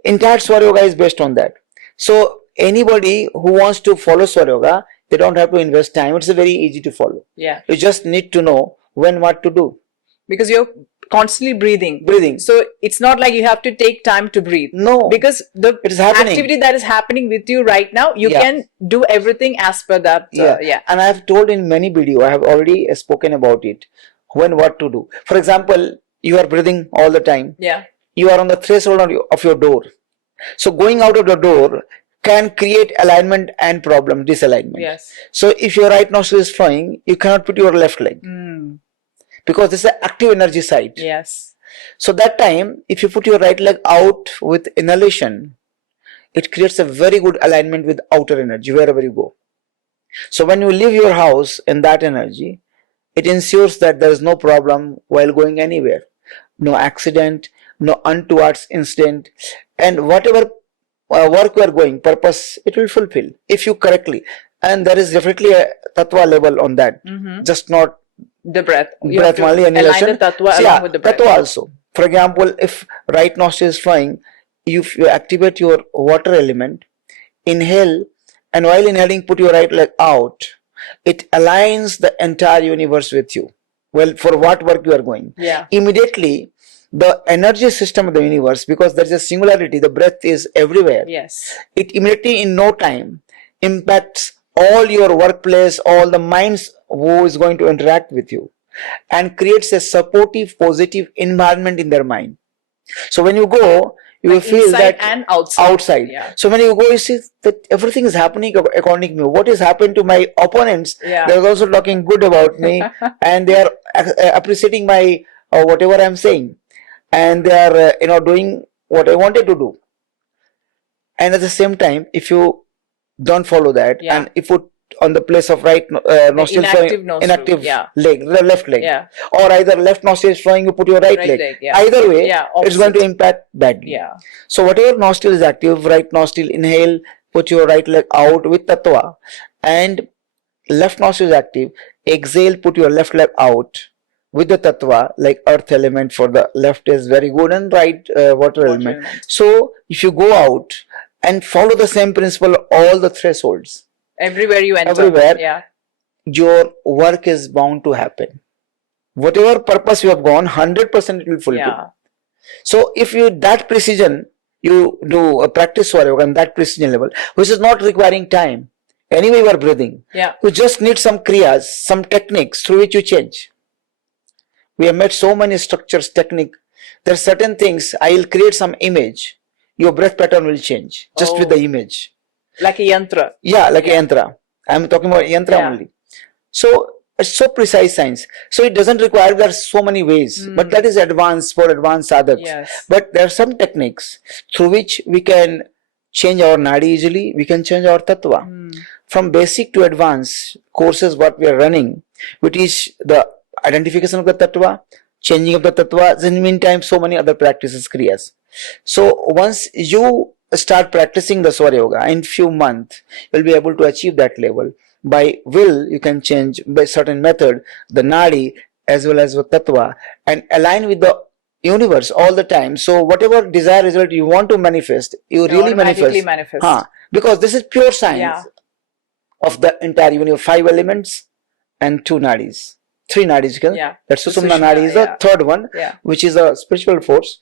entire Swara Yoga is based on that. So anybody who wants to follow Swara Yoga, they don't have to invest time. It's very easy to follow. Yeah. You just need to know when what to do. Because you're constantly breathing. So it's not like you have to take time to breathe. No. Because the activity that is happening with you right now, you can do everything as per that. And I have told in many videos, I have already spoken about it, when what to do. For example, you are breathing all the time. Yeah. You are on the threshold of your door. So going out of the door can create alignment and problem, disalignment. Yes. So if your right nostril is flowing, you cannot put your left leg. Because this is an active energy side. Yes. So that time, if you put your right leg out with inhalation, it creates a very good alignment with outer energy wherever you go. So when you leave your house in that energy, it ensures that there is no problem while going anywhere. No accident, no untoward incident, and whatever work you are going, purpose, it will fulfill if you correctly. And there is definitely a tattva level on that. Just not the breath. Breath only, align the tattva along with the breath. Tattva also. For example, if right nostril is flowing, if you activate your water element, inhale, and while inhaling, put your right leg out. It aligns the entire universe with you. Well, for what work you are going. Yeah. Immediately, the energy system of the universe, because there is a singularity, the breath is everywhere. Yes. It immediately, in no time, impacts all your workplace, all the minds who is going to interact with you, and creates a supportive, positive environment in their mind. So when you go, you will feel inside that and outside. Yeah. So when you go, you see that everything is happening according to me. What is happened to my opponents? Yeah. They are also talking good about me, and they are appreciating my whatever I am saying, and they are doing what I wanted to do. And at the same time, if you don't follow that, and if you on the place of right nostril flowing, inactive leg, left leg, or either left nostril is flowing, you put your right leg. Either way, it's going to impact badly. So whatever nostril is active, right nostril inhale, put your right leg out with tattva, and left nostril is active, exhale, put your left leg out with the tattva, like earth element for the left is very good, and right water element. So if you go out and follow the same principle, all the thresholds, everywhere you enter, your work is bound to happen. Whatever purpose you have gone, 100% it will fulfill. So if you that precision, you do a practice Swara Yoga and that precision level, which is not requiring time. Anyway, you are breathing. Yeah. You just need some kriyas, some techniques through which you change. We have made so many structures, technique. There are certain things. I will create some image. Your breath pattern will change just with the image. Like a yantra. Yeah, like a yantra. I'm talking about yantra only. So it's so precise science. So it doesn't require there are so many ways, but that is advanced for advanced sadhaks. Yes. But there are some techniques through which we can change our nadi easily. We can change our tattva. From basic to advanced courses, what we are running, which is the identification of the tattva, changing of the tattva. In the meantime, so many other practices, kriyas. So once you start practicing the Swara Yoga, in few months, you'll be able to achieve that level. By will, you can change by certain method, the nadi as well as the tattva, and align with the universe all the time. So whatever desired result you want to manifest, you really manifest. Because this is pure science of the entire universe. 5 elements and 2 nadis. 3 nadis. That Sushumna nadi is the third one, which is a spiritual force.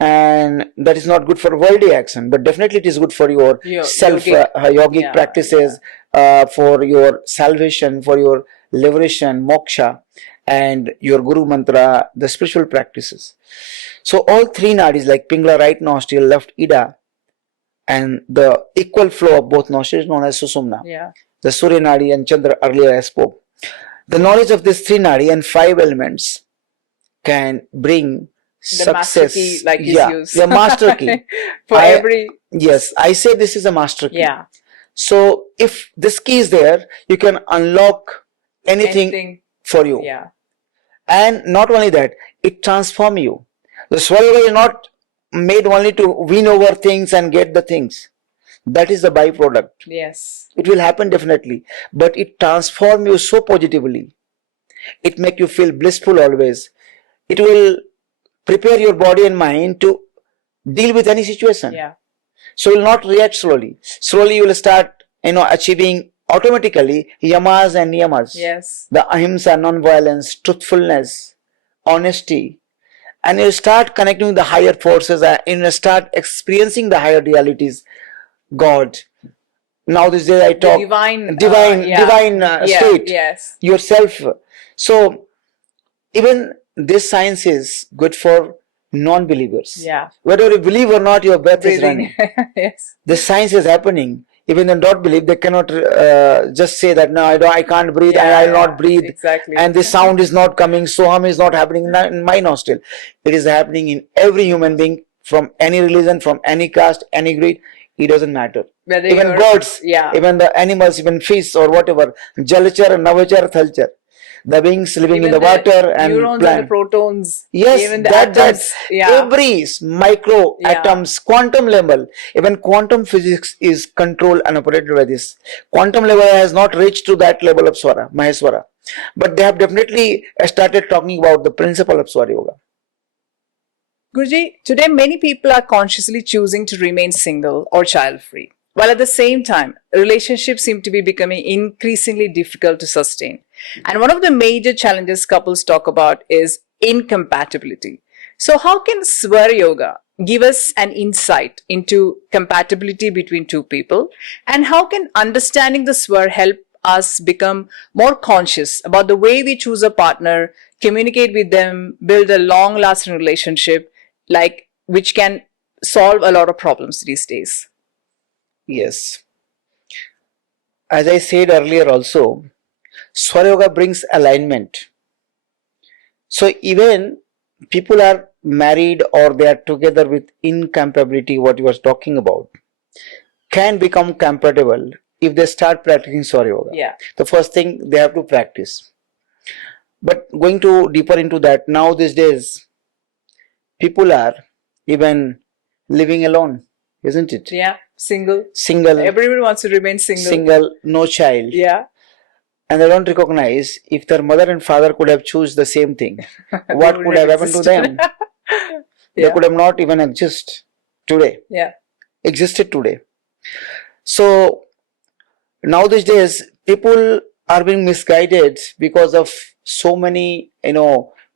And that is not good for worldly action, but definitely it is good for your self yogic practices, for your salvation, for your liberation, moksha, and your guru mantra, the spiritual practices. So all 3 nadis, like Pingala, right nostril, left ida, and the equal flow of both nostrils known as Sushumna. The Surya nadi and Chandra, earlier I spoke. The knowledge of these 3 nadi and 5 elements can bring the success. Master key, like use. Yeah, master key. For every... Yes, I say this is a master key. So if this key is there, you can unlock anything for you. And not only that, it transforms you. The Swara Yoga is not made only to win over things and get the things. That is the byproduct. Yes. It will happen definitely. But it transforms you so positively. It makes you feel blissful always. It will prepare your body and mind to deal with any situation. So you will not react slowly. Slowly you will start, achieving automatically yamas and niyamas. The ahimsa, non-violence, truthfulness, honesty. And you start connecting with the higher forces and you start experiencing the higher realities. God. Now this day I talk divine state. Yourself. So even this science is good for non-believers. Whether you believe or not, your breath is running. This science is happening. Even they don't believe, they cannot just say that no, I can't breathe, and I will not breathe, and this sound is not coming, soham is not happening in my nostril. It is happening in every human being, from any religion, from any caste, any creed. It doesn't matter. Whether even birds, even the animals, even fish or whatever, Jalachar, Navachar, Thalchar. The beings living even in the water and neurons plant. And the protons. Yes, even the atoms. Every micro atoms, quantum level. Even quantum physics is controlled and operated by this. Quantum level has not reached to that level of Swara, Maheshwara. But they have definitely started talking about the principle of Swara Yoga. Guruji, today many people are consciously choosing to remain single or child-free, while at the same time, relationships seem to be becoming increasingly difficult to sustain. And one of the major challenges couples talk about is incompatibility. So how can Swara Yoga give us an insight into compatibility between two people? And how can understanding the Swara help us become more conscious about the way we choose a partner, communicate with them, build a long-lasting relationship, which can solve a lot of problems these days? Yes. As I said earlier also, Swara Yoga brings alignment. So even people are married or they are together with incompatibility, what you were talking about, can become compatible if they start practicing Swara Yoga. The first thing they have to practice. But going to deeper into that, now these days, people are even living alone, isn't it? Single. Everyone wants to remain single. Single, no child. And they don't recognize if their mother and father could have chosen the same thing, what could have happened to them? They could have not even existed today. So now these days, people are being misguided because of so many,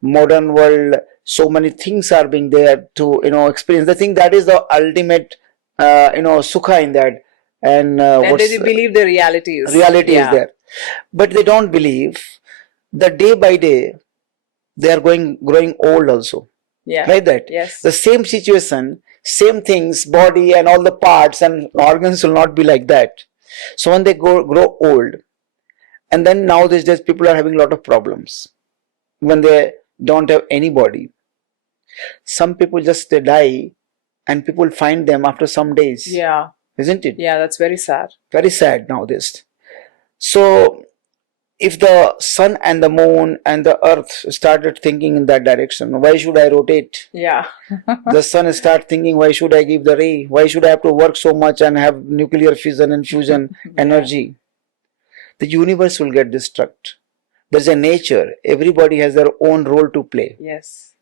modern world, so many things are being there to, experience. They think that is the ultimate, sukha in that. and And they believe the reality is there. But they don't believe that day by day they are growing old also. Like that. Yes. The same situation, same things, body and all the parts and organs will not be like that. So when they grow old, and then now these days people are having a lot of problems when they don't have any body. Some people just they die and people find them after some days. Yeah. Isn't it? Yeah, that's very sad. Very sad nowadays. So if the sun and the moon and the earth started thinking in that direction, why should I rotate? Yeah. The sun start thinking, why should I give the ray? Why should I have to work so much and have nuclear fission and fusion energy? The universe will get destruct. There's a nature. Everybody has their own role to play. Yes.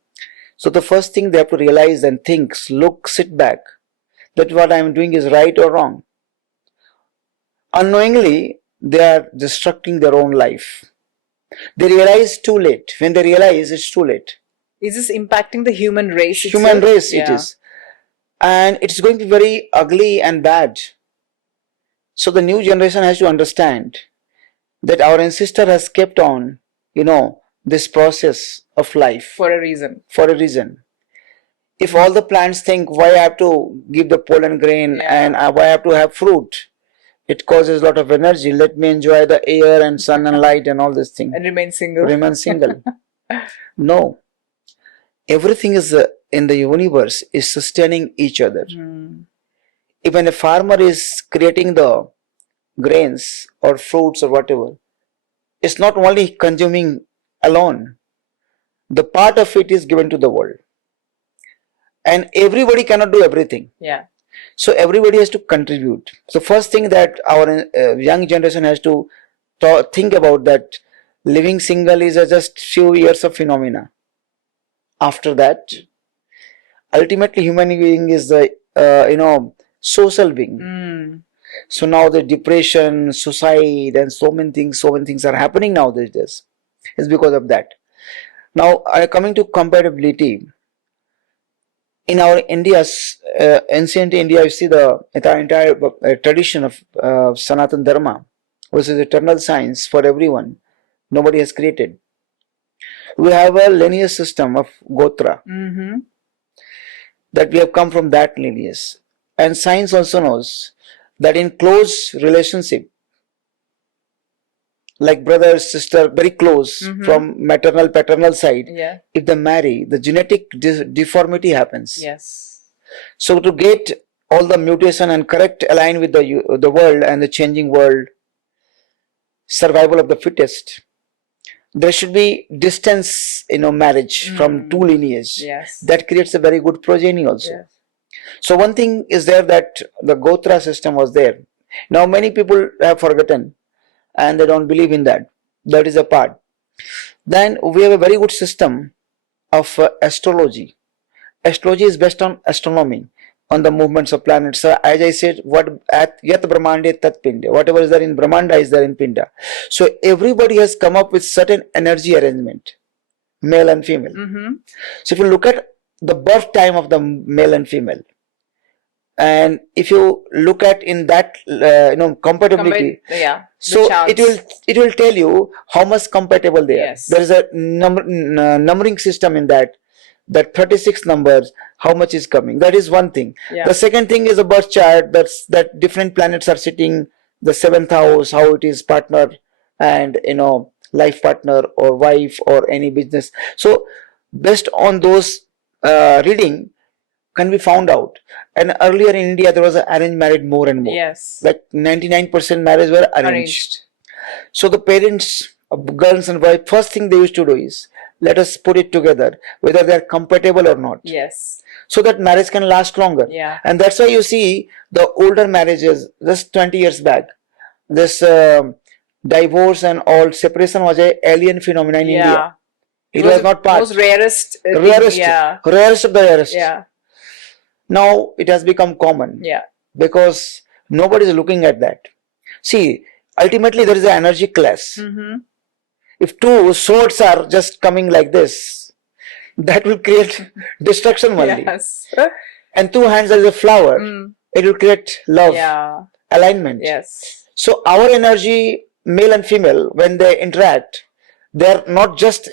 So the first thing they have to realize and think, look, sit back, that what I am doing is right or wrong. Unknowingly, they are destructing their own life. They realize too late. When they realize, it's too late. Is this impacting the human race? Human race, it is. And it's going to be very ugly and bad. So the new generation has to understand that our ancestor has kept on, this process of life. For a reason. For a reason. If all the plants think, why I have to give the pollen grain and why I have to have fruit? It causes a lot of energy. Let me enjoy the air and sun and light and all this thing. And remain single. Remain single. No. Everything is in the universe is sustaining each other. Even a farmer is creating the grains or fruits or whatever, it's not only consuming alone. The part of it is given to the world. And everybody cannot do everything. Yeah. So everybody has to contribute. So first thing that our young generation has to think about, that living single is just few years of phenomena. After that, ultimately human being is the social being. So now the depression, suicide, and so many things are happening now these days. It's because of that. Now coming to compatibility. In our India's ancient India, you see the entire tradition of Sanatan Dharma, which is eternal science for everyone. Nobody has created. We have a lineage system of Gotra. That we have come from that lineage. And science also knows that in close relationship, like brother, sister, very close from maternal, paternal side, if they marry, the genetic deformity happens. Yes. So to get all the mutation and correct align with the world and the changing world, survival of the fittest, there should be distance, marriage from two lineage. Yes. That creates a very good progeny also. Yes. So one thing is there, that the Gotra system was there. Now many people have forgotten and they don't believe in that. That is a part. Then we have a very good system of astrology. Astrology is based on astronomy, on the movements of planets. So as I said, yat brahmande tat pinda. Whatever is there in Brahmanda is there in Pinda. So everybody has come up with certain energy arrangement, male and female. So if you look at the birth time of the male and female, and if you look at in that compatibility, so it will tell you how much compatible they are. There is a numbering system in that 36 numbers, how much is coming. That is one thing. The second thing is a birth chart. That different planets are sitting, the 7th house, how it is partner and life partner or wife or any business. So based on those reading can be found out. And earlier in India there was an arranged marriage more and more. Yes. Like 99% marriage were arranged. So the parents of girls and boys, first thing they used to do is, let us put it together, whether they are compatible or not. Yes. So that marriage can last longer. Yeah. And that's why you see the older marriages, just 20 years back, this divorce and all separation was an alien phenomenon in India. It was not part. Most rarest. Rarest of the rarest. Yeah. Now it has become common. Yeah. Because nobody is looking at that. See, ultimately there is an energy clash. If two swords are just coming like this, that will create destruction only. Yes. And two hands as a flower, it will create love. Yeah. alignment. Yes. So our energy, male and female, when they interact, they are not just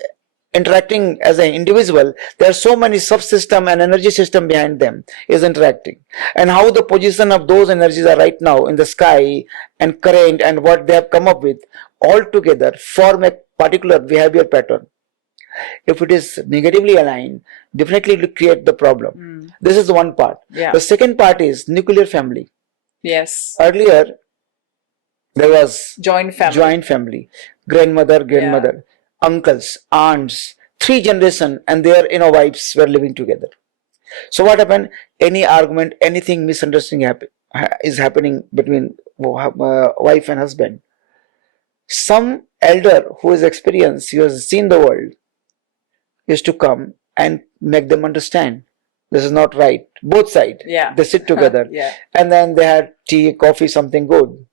interacting as an individual. There are so many subsystem and energy system behind them is interacting, and how the position of those energies are right now in the sky and current and what they have come up with all together form a particular behavior pattern. If it is negatively aligned, definitely it will create the problem. This is one part. Yeah. The second part is nuclear family. Yes. Earlier there was Joint family. grandmother, uncles, aunts, 3 generations, and their wives were living together. So what happened? Any argument, anything misunderstanding is happening between wife and husband. Some elder who is experienced, who has seen the world, is to come and make them understand this is not right. Both sides. Yeah. They sit together. Yeah. And then they had tea, coffee, something good.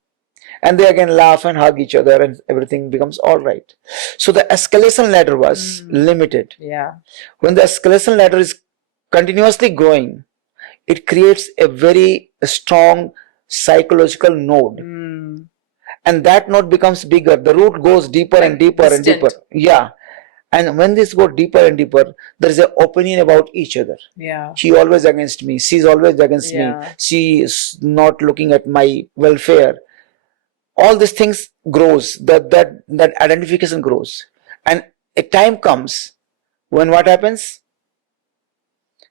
And they again laugh and hug each other and everything becomes all right. So the escalation ladder was limited. Yeah. When the escalation ladder is continuously growing, it creates a very strong psychological node. And that node becomes bigger. The root goes deeper and deeper and deeper. Yeah. And when this goes deeper and deeper, there is an opinion about each other. Yeah. He always against me. She's always against me. She is not looking at my welfare. All these things grows. That identification grows. And a time comes when what happens?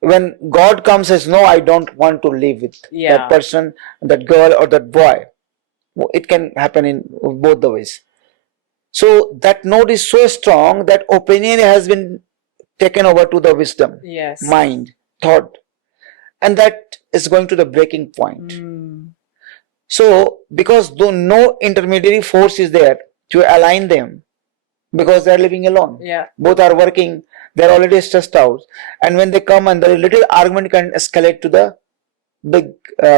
When God comes and says, no, I don't want to live with that person, that girl or that boy. It can happen in both the ways. So that node is so strong that opinion has been taken over to the wisdom, mind, thought, and that is going to the breaking point. So because though no intermediary force is there to align them, because they are living alone, both are working, they are already stressed out, and when they come and the little argument can escalate to the big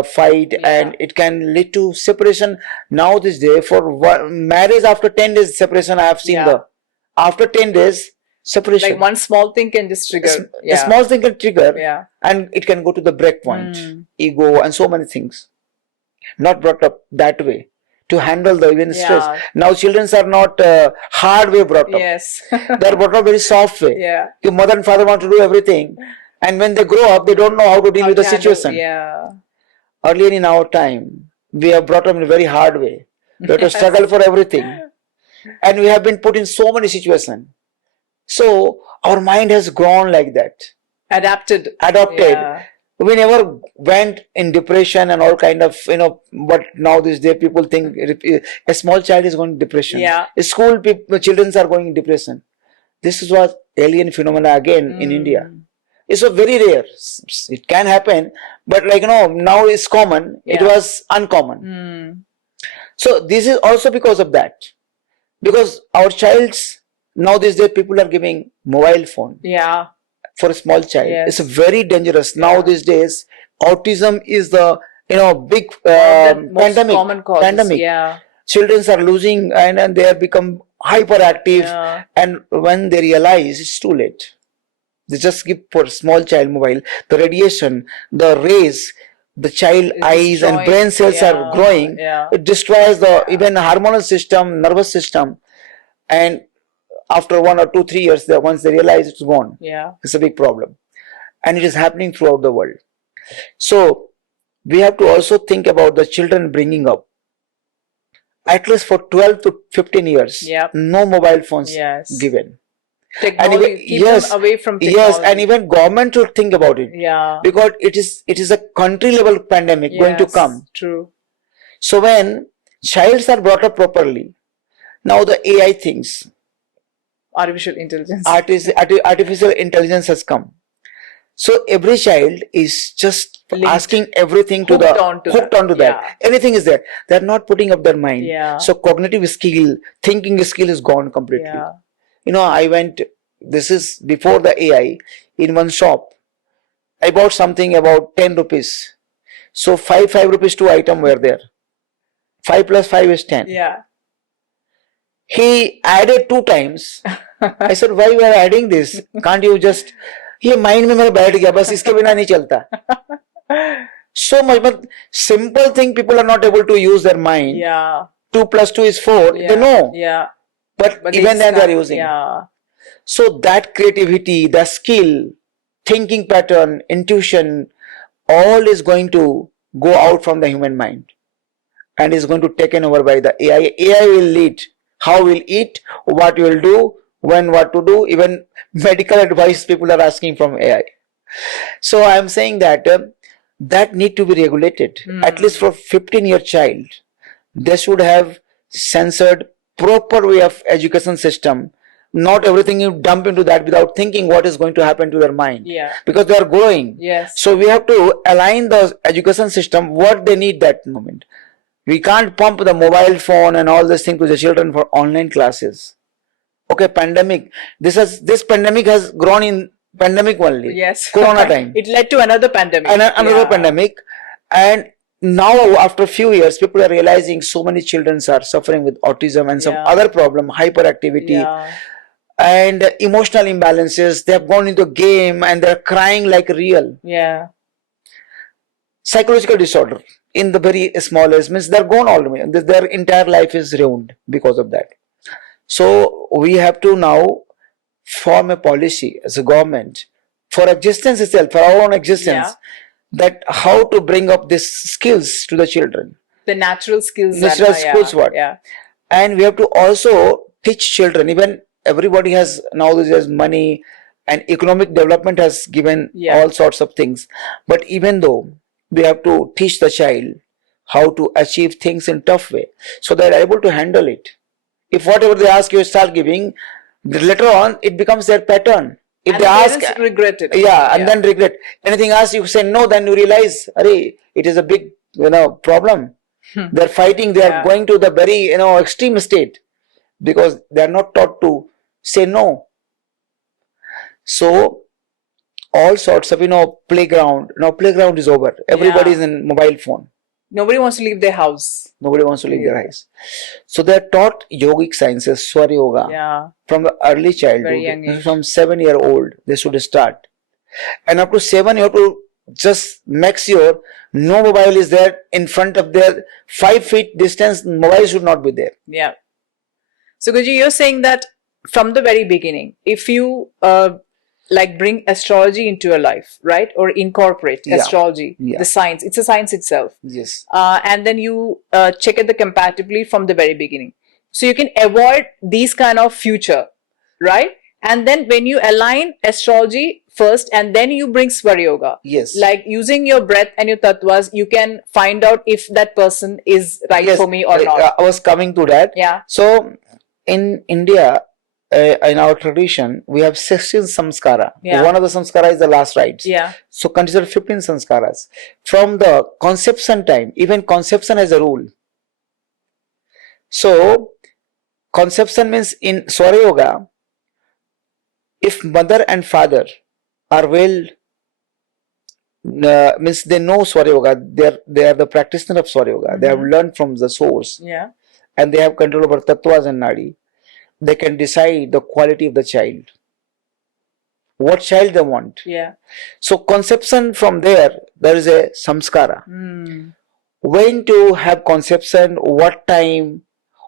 fight, and it can lead to separation. Now this day, for marriage after 10 days separation, I have seen after 10 days separation. Like one small thing can just trigger. A small thing can trigger, and it can go to the break point, ego and so many things. Not brought up that way to handle the even stress. Now children are not hard way brought up. They are brought up very soft way. Your mother and father want to do everything. And when they grow up, they don't know how to deal with the situation. Earlier in our time, we have brought up in a very hard way. We have to struggle for everything. And we have been put in so many situations. So our mind has grown like that. Adapted. We never went in depression and all kind of, but now these days people think a small child is going in depression. School children are going in depression. This was alien phenomena again in India. It's a very rare. It can happen, but now it's common. It was uncommon. So this is also because of that. Because our childs, now these days people are giving mobile phone. For a small child. It's very dangerous. Now these days, autism is the big pandemic. Common causes. Pandemic. Children are losing and they have become hyperactive, and when they realize it's too late. They just give for small child mobile. The radiation, the rays, the child eyes and brain cells are growing. It destroys the even hormonal system, nervous system, and after 1 or 2, 3 years, once they realize it's gone, it's a big problem, and it is happening throughout the world. So we have to also think about the children bringing up. At least for 12 to 15 years, no mobile phones given. Technology, keep them away from technology. And even government should think about it. Because it is a country level pandemic going to come. True. So when childs are brought up properly, now the AI things, artificial intelligence, artificial intelligence has come. So every child is just asking everything to hooked onto that. Anything is there. They are not putting up their mind. So cognitive skill, thinking skill is gone completely. I went, this is before the AI, in one shop. I bought something about 10 rupees. So 5 rupees 2 items were there. 5 plus 5 is 10. He added 2 times. I said, why you are adding this? Can't you just... ये mind में मेरा बैठ गया, बस इसके बिना नहीं चलता. So much, but simple thing people are not able to use their mind. Yeah. 2 plus 2 is 4. Yeah. They know. Yeah. But even then they are using. Yeah. So that creativity, the skill, thinking pattern, intuition, all is going to go out from the human mind and is going to taken over by the AI. AI will lead how we'll eat, what we'll do, when what to do. Even medical advice people are asking from AI. So I'm saying that that need to be regulated. At least for 15-year child, they should have censored proper way of education system. Not everything you dump into that without thinking what is going to happen to their mind. Yeah. Because they are growing. Yes. So we have to align the education system what they need that moment. We can't pump the mobile phone and all this thing to the children for online classes. Okay, pandemic. This pandemic has grown in pandemic only. Yes. Corona time. It led to another pandemic. Another pandemic. And now after a few years, people are realizing so many children are suffering with autism and some other problem, hyperactivity and emotional imbalances. They have gone into a game and they're crying like real. Yeah. Psychological disorder in the very smallest means they're gone already. Their entire life is ruined because of that. So we have to now form a policy as a government for existence itself, for our own existence, that how to bring up these skills to the children. The natural skills. Natural skills, what? Yeah. And we have to also teach children. Even everybody has nowadays has money and economic development has given all sorts of things. But even though we have to teach the child how to achieve things in tough way, so that they are able to handle it. If whatever they ask you start giving, later on it becomes their pattern. If and they ask, regret it. And then regret. Anything else you say no, then you realize, it is a big problem. They're fighting. They are going to the very extreme state because they are not taught to say no. So all sorts of playground. Now playground is over. Everybody is in mobile phone. Nobody wants to leave their house. Nobody wants to leave their house. So they are taught yogic sciences, Swara Yoga, from the early childhood. Very young age. From 7-year-old, they should start. And up to 7, you have to just make sure no mobile is there in front of their 5 feet distance. Mobile should not be there. Yeah. So Guruji, you're saying that from the very beginning, if you bring astrology into your life, right? Or incorporate astrology, the science. It's a science itself. Yes. And then you check at the compatibility from the very beginning. So you can avoid these kind of future, right? And then when you align astrology first and then you bring Swara Yoga. Yes. Like using your breath and your tattvas, you can find out if that person is right for me or not. I was coming to that. Yeah. So in India, in our tradition, we have 16 samskara. One of the samskara is the last rites. Yeah. So consider 15 samskaras. From the conception time, even conception has a rule. So conception means in Swara Yoga, if mother and father are well, means they know Swara Yoga, they are the practitioner of Swara Yoga. They have learned from the source. Yeah. And they have control over tattvas and nadi. They can decide the quality of the child, what child they want. Yeah. So conception, from there is a samskara. When to have conception, what time,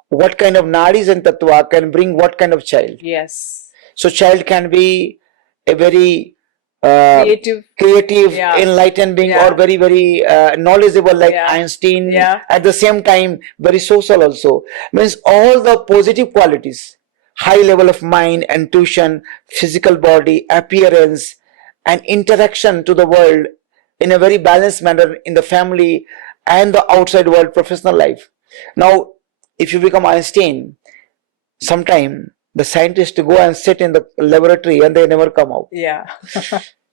what kind of nadis and tattva can bring what kind of child. Yes. So child can be a very creative, enlightened being, or very, very knowledgeable like Einstein. At the same time, very social also. Means all the positive qualities. High level of mind, intuition, physical body, appearance, and interaction to the world in a very balanced manner in the family and the outside world, professional life. Now, if you become Einstein, sometime the scientists go and sit in the laboratory and they never come out. Yeah.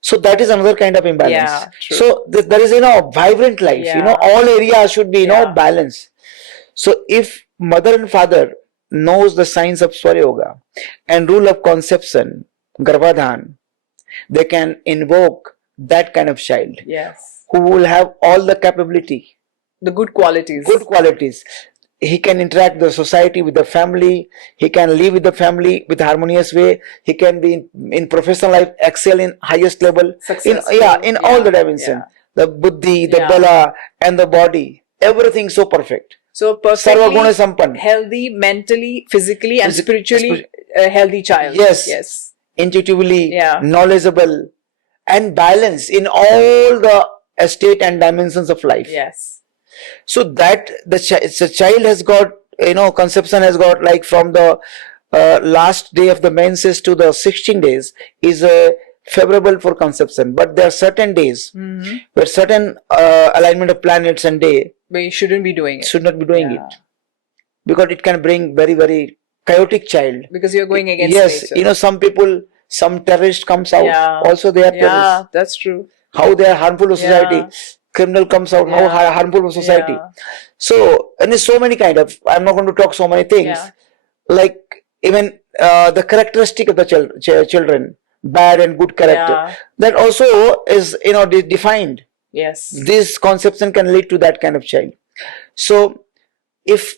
So that is another kind of imbalance. Yeah, true. So there is vibrant life. All areas should be balanced. So if mother and father knows the science of Swara Yoga and rule of conception, Garbhadhan, they can invoke that kind of child. Yes. Who will have all the capability. The good qualities. Good qualities. He can interact with the society, with the family. He can live with the family with a harmonious way. He can be in professional life, excel in highest level. Successful. In all the dimensions. the buddhi, the Yeah. bala, and the body. Everything so perfect. So Sarva guna perfectly sampann. healthy, mentally, physically, and Physic- spiritually healthy child. Yes. Yes. Intuitively, Yeah. knowledgeable, and balanced in all the state and dimensions of life. Yes. So that the child has got, conception has got, like from the last day of the menses to the 16 days is favorable for conception. But there are certain days where certain alignment of planets and day But you shouldn't be doing it. should not be doing Yeah. it, because it can bring very, very chaotic child. Because you're going against Yes, nature. some people, some terrorist comes out. Yeah. Also they are terrorists. Yeah, that's true. How they are harmful to society. Yeah. Criminal comes out, how Yeah. harmful to society. Yeah. So, and there's so many kind of, I'm not going to talk so many things. Yeah. Like even the characteristic of the children, bad and good character, Yeah. that also is, defined. Yes. This conception can lead to that kind of child. So, if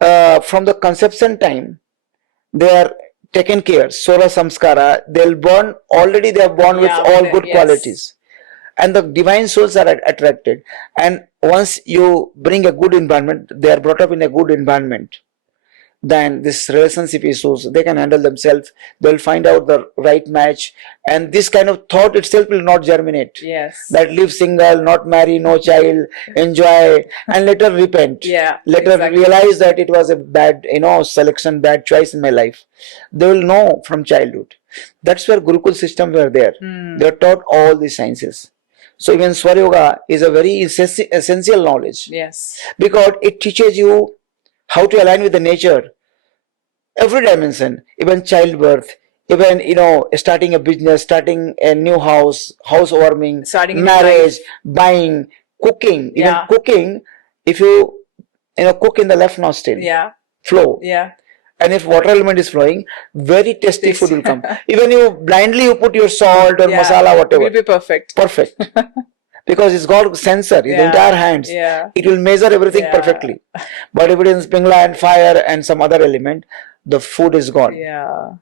from the conception time, they are taken care, Sora Samskara, they'll born, already they are born with all good qualities. And the divine souls are attracted. And once you bring a good environment, they are brought up in a good environment, then this relationship issues, they can handle themselves. They'll find out the right match. And this kind of thought itself will not germinate. Yes. That live single, not marry, no child, enjoy, and later repent. Yeah. Later realize that it was a bad, selection, bad choice in my life. They will know from childhood. That's where Gurukul system were there. They are taught all these sciences. So even Swara Yoga is a very essential knowledge. Yes. Because it teaches you how to align with the nature. Every dimension, even childbirth, even, starting a business, starting a new house, housewarming, Starting marriage, buying, cooking. Even cooking, if you, cook in the left nostril, flow. Yeah. And if water element is flowing, very tasty food will come. Even you blindly put your salt or masala, whatever. It will be perfect. Perfect. Because it's got sensor in the entire hands. It will measure everything perfectly. But if it is Pingala and fire and some other element, the food is gone. Yeah.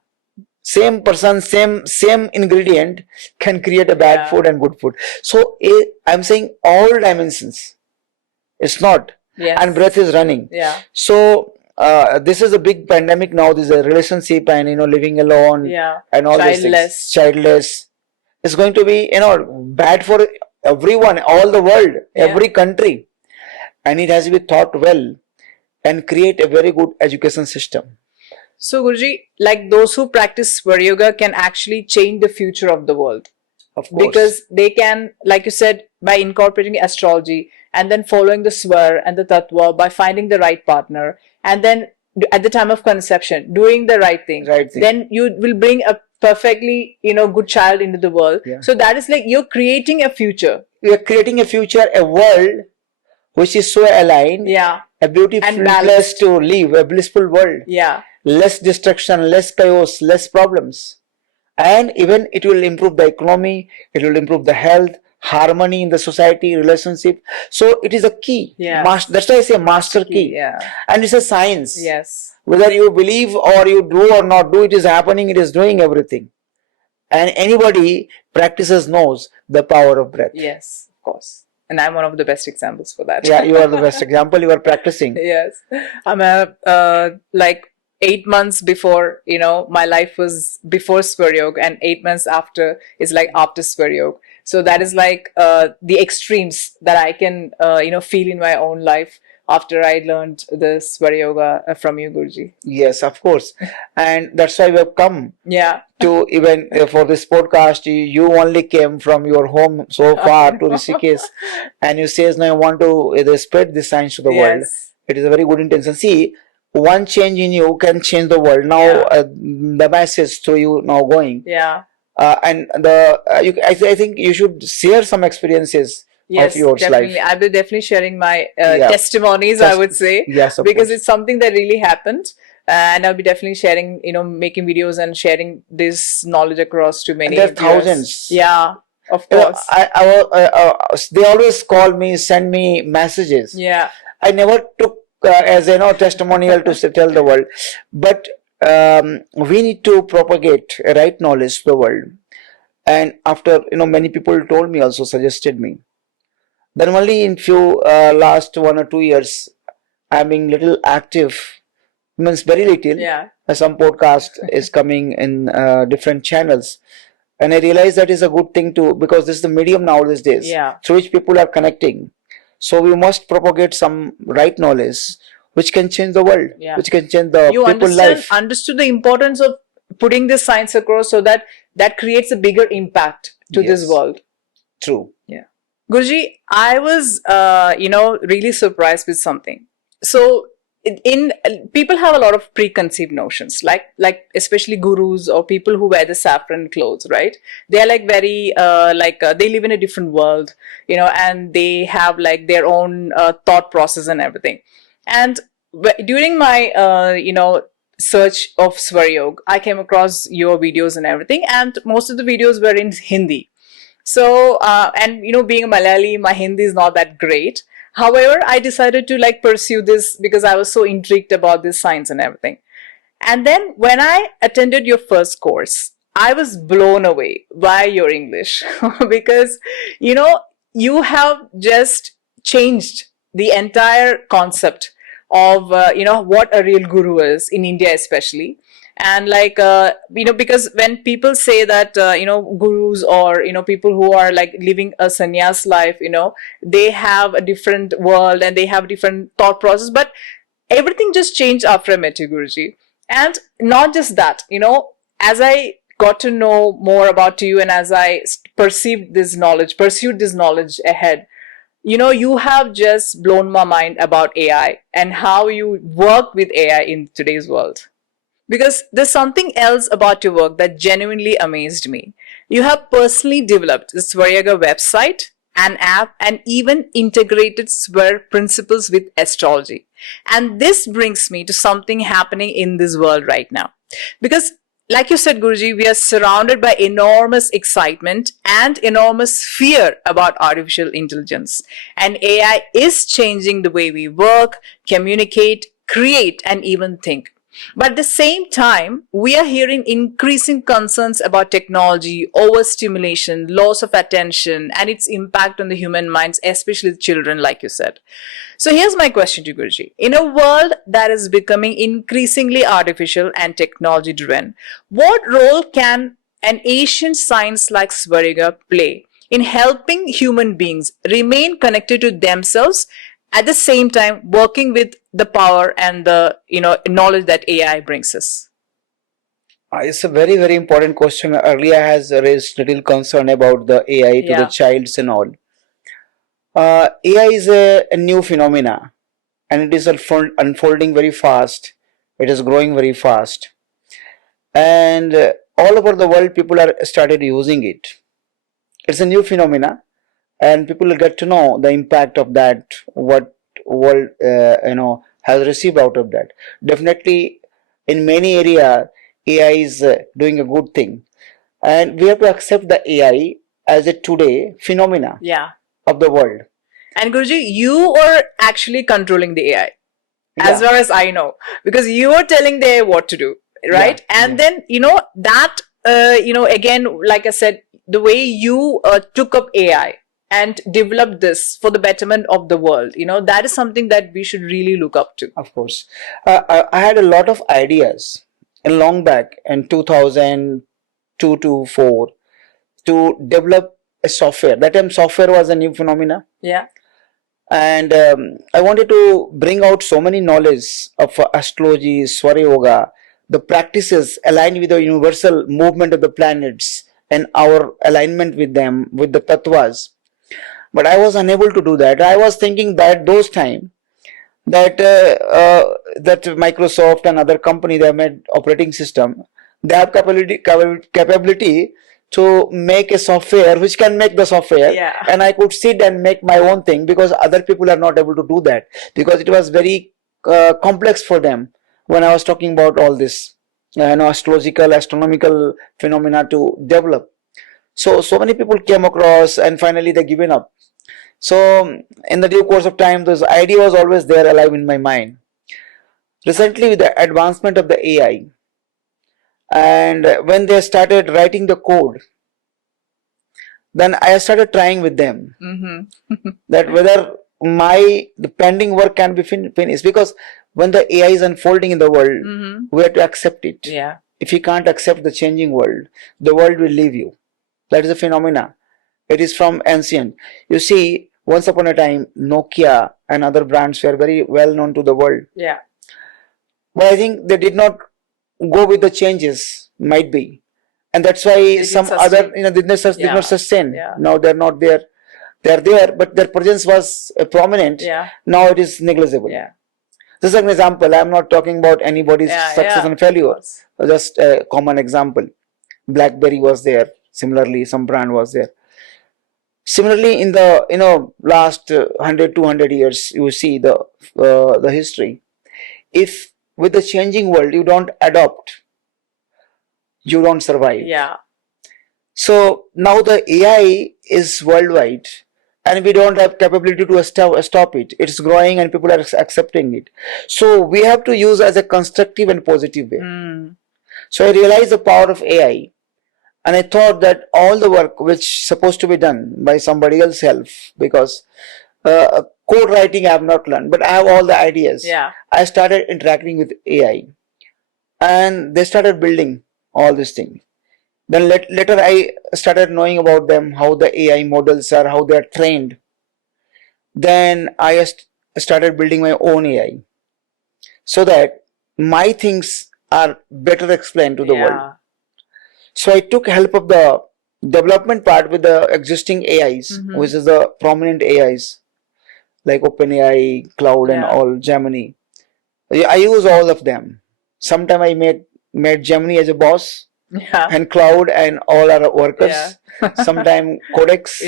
Same person, same ingredient can create a bad food and good food. So I'm saying all dimensions. It's not. Yes. And breath is running. Yeah. So this is a big pandemic now. This is a relationship and living alone and all these things. Childless. It's going to be bad for everyone, all the world, every country, and it has to be thought well and create a very good education system. So Guruji, like those who practice Swara Yoga can actually change the future of the world. Of course. Because they can, like you said, by incorporating astrology and then following the Swar and the tattva, by finding the right partner, and then at the time of conception, doing the right thing. Then you will bring a perfectly, good child into the world. So that is like you're creating a future. We are creating a future, a world which is so aligned. A beautiful place to live, a blissful world. Less destruction, less chaos, less problems. And even it will improve the economy, it will improve the health, harmony in the society, relationship. So it is a key. That's why I say master key. And it's a science. Whether you believe or you do or not do, it is happening, it is doing everything. And anybody practices knows the power of breath. Yes, of course. And I'm one of the best examples for that. Yeah, you are the best example. You are practicing. Yes. I'm like 8 months before, my life was before Swara Yoga, and 8 months after is like after Swara Yoga. So that is like the extremes that I can, feel in my own life after I learned the Swara Yoga from you, Guruji. Yes, of course. And that's why we have come. To even for this podcast, you only came from your home so far to Rishikesh, and you says, now I want to spread this science to the world. It is a very good intention. See, one change in you can change the world. Now the message to you now going. And I think you should share some experiences of your definitely. life. I'll be definitely sharing my testimonies, I would say. Yes, of because course. it's something that really happened. And I'll be definitely sharing, making videos and sharing this knowledge across to many. And there are thousands. Yeah, of course. They always call me, send me messages. I never took as testimonial to tell the world. But we need to propagate right knowledge to the world. And after, many people told me, also suggested me. Then only in few last 1 or 2 years, I'm being little active, means very little. Yeah. Some podcast is coming in different channels, and I realize that is a good thing too, because this is the medium nowadays days Yeah. through which people are connecting. So we must propagate some right knowledge which can change the world, Yeah. which can change the You people life. understood the importance of putting this science across, so that that creates a bigger impact to this Yes. world. True. Yeah. Guruji, I was, really surprised with something. So, in people have a lot of preconceived notions, like especially gurus or people who wear the saffron clothes, right? They are like very they live in a different world, and they have like their own thought process and everything. And during my search of Swara Yoga, I came across your videos and everything, and most of the videos were in Hindi. So, and being a Malayali, my Hindi is not that great. However, I decided to like pursue this because I was so intrigued about this science and everything. And then when I attended your first course, I was blown away by your English because, you have just changed the entire concept of, what a real guru is in India, especially. And like, because when people say that, gurus or, people who are like living a sannyas life, they have a different world and they have different thought process. But everything just changed after I met you, Guruji. And not just that, as I got to know more about you and as I pursued this knowledge ahead, you have just blown my mind about AI and how you work with AI in today's world. Because there's something else about your work that genuinely amazed me. You have personally developed the Swara Yoga website, an app, and even integrated Swara principles with astrology. And this brings me to something happening in this world right now. Because, like you said, Guruji, we are surrounded by enormous excitement and enormous fear about artificial intelligence. And AI is changing the way we work, communicate, create, and even think. But at the same time, we are hearing increasing concerns about technology, overstimulation, loss of attention, and its impact on the human minds, especially the children, like you said. So here's my question to Guruji. In a world that is becoming increasingly artificial and technology driven, what role can an ancient science like Swara Yoga play in helping human beings remain connected to themselves, at the same time working with the power and the knowledge that AI brings us? It's a very, very important question. Earlier has raised little concern about the AI to the childs and all. AI is a new phenomena, and it is unfolding very fast. It is growing very fast, and all over the world, people are started using it. It's a new phenomena, and people will get to know the impact of that. What world has received out of that. Definitely, in many area, AI is doing a good thing, and we have to accept the AI as a today phenomena of the world. And Guruji, you are actually controlling the AI, as far as I know, because you are telling the AI what to do, right? And then that again, like I said, the way you took up AI and developed this for the betterment of the world, that is something that we should really look up to. Of course, I had a lot of ideas, and long back in 2002 to 4, to develop a software. That time, software was a new phenomena. Yeah. And I wanted to bring out so many knowledge of astrology, Swara Yoga, the practices aligned with the universal movement of the planets and our alignment with them, with the tattvas. But I was unable to do that. I was thinking that those time that that Microsoft and other company, they have made operating system, they have capability to make a software which can make the software, and I could sit and make my own thing, because other people are not able to do that, because it was very complex for them when I was talking about all this astrological, astronomical phenomena to develop. So many people came across, and finally they given up. So in the due course of time, this idea was always there, alive in my mind. Recently, with the advancement of the AI, and when they started writing the code, Then I started trying with them that whether the pending work can be finished, because when the AI is unfolding in the world, we have to accept it. Yeah. If you can't accept the changing world, the world will leave you. That is a phenomena. It is from ancient. You see, once upon a time, Nokia and other brands were very well known to the world. Yeah. But I think they did not go with the changes, might be. And that's why some other, did not sustain. Yeah. Now they're not there. They're there, but their presence was prominent. Yeah. Now it is negligible. Yeah. This is an example. I'm not talking about anybody's success and failure. Just a common example. BlackBerry was there. Similarly, some brand was there. Similarly, in the last 100, 200 years, you see the history. If with the changing world you don't adopt, you don't survive. Yeah. So now the AI is worldwide, and we don't have capability to stop it. It's growing and people are accepting it. So we have to use as a constructive and positive way. So I realized the power of AI, and I thought that all the work which is supposed to be done by somebody else help, because code writing I have not learned, but I have all the ideas. Yeah. I started interacting with AI, and they started building all these things. Then later I started knowing about them, how the AI models are, how they are trained. Then I started building my own AI, so that my things are better explained to the world. So I took help of the development part with the existing AIs, which is the prominent AIs like OpenAI, Cloud, and all, Gemini. I use all of them. Sometimes I made Gemini as a boss, and Cloud and all our workers. Sometimes Codex,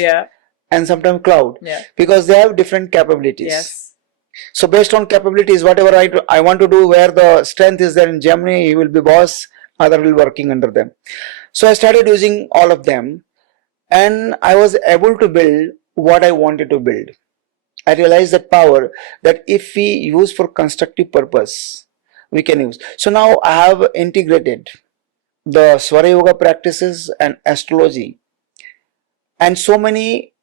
and sometimes Cloud, because they have different capabilities. So based on capabilities, whatever I want to do, where the strength is there in Gemini, he will be boss, other will working under them. So I started using all of them, and I was able to build what I wanted to build. I realized that power, that if we use for constructive purpose, we can use. So now I have integrated the Swara Yoga practices and astrology, and so many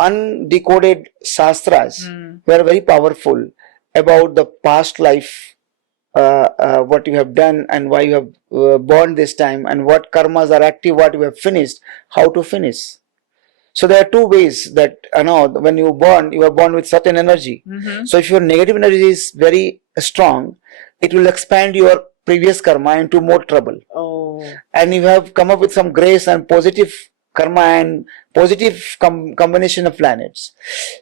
undecoded shastras were very powerful about the past life, what you have done and why you have born this time, and what karmas are active, what you have finished, how to finish. So there are two ways that when you are born with certain energy. So if your negative energy is very strong, it will expand your previous karma into more trouble. And you have come up with some grace and positive karma and positive combination of planets.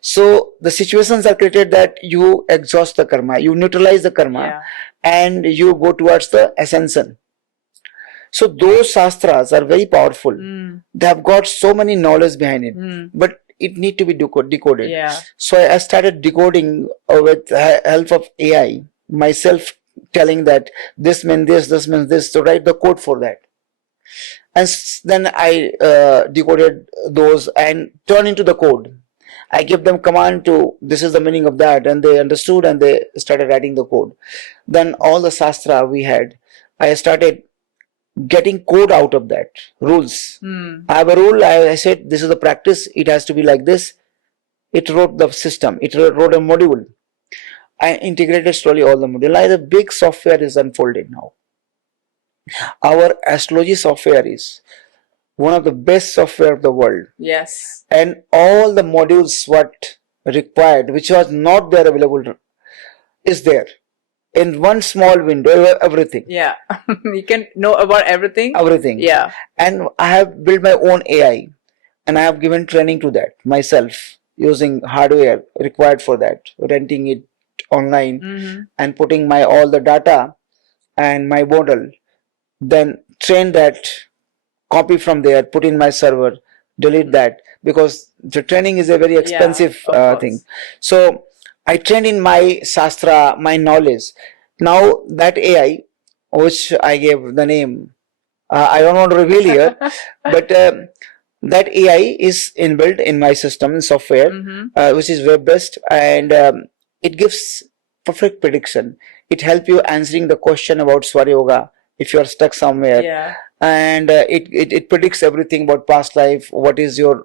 So the situations are created that you exhaust the karma, you neutralize the karma, and you go towards the ascension. So those shastras are very powerful. They have got so many knowledge behind it, but it need to be decoded. So I started decoding with the help of AI, myself telling that this means this means this, so write the code for that. And then I decoded those and turned into the code. I give them command to, this is the meaning of that, and they understood and they started writing the code. Then all the shastra we had, I started getting code out of that, rules. I have a rule, I said this is the practice, it has to be like this. It wrote the system, it wrote a module. I integrated slowly all the module. Now the big software is unfolding now. Our astrology software is one of the best software of the world. Yes. And all the modules what required, which was not there available, is there. In one small window, everything. Yeah. You can know about everything. Everything. Yeah. And I have built my own AI, and I have given training to that myself, using hardware required for that, renting it online, and putting my all the data and my model, then train that, copy from there, put in my server, delete that, because the training is a very expensive thing. So I trained in my shastra, my knowledge. Now that AI, which I gave the name, I don't want to reveal here, but that AI is inbuilt in my system software, which is web-based, and it gives perfect prediction. It helps you answering the question about Swara Yoga if you are stuck somewhere. and it predicts everything about past life, what is your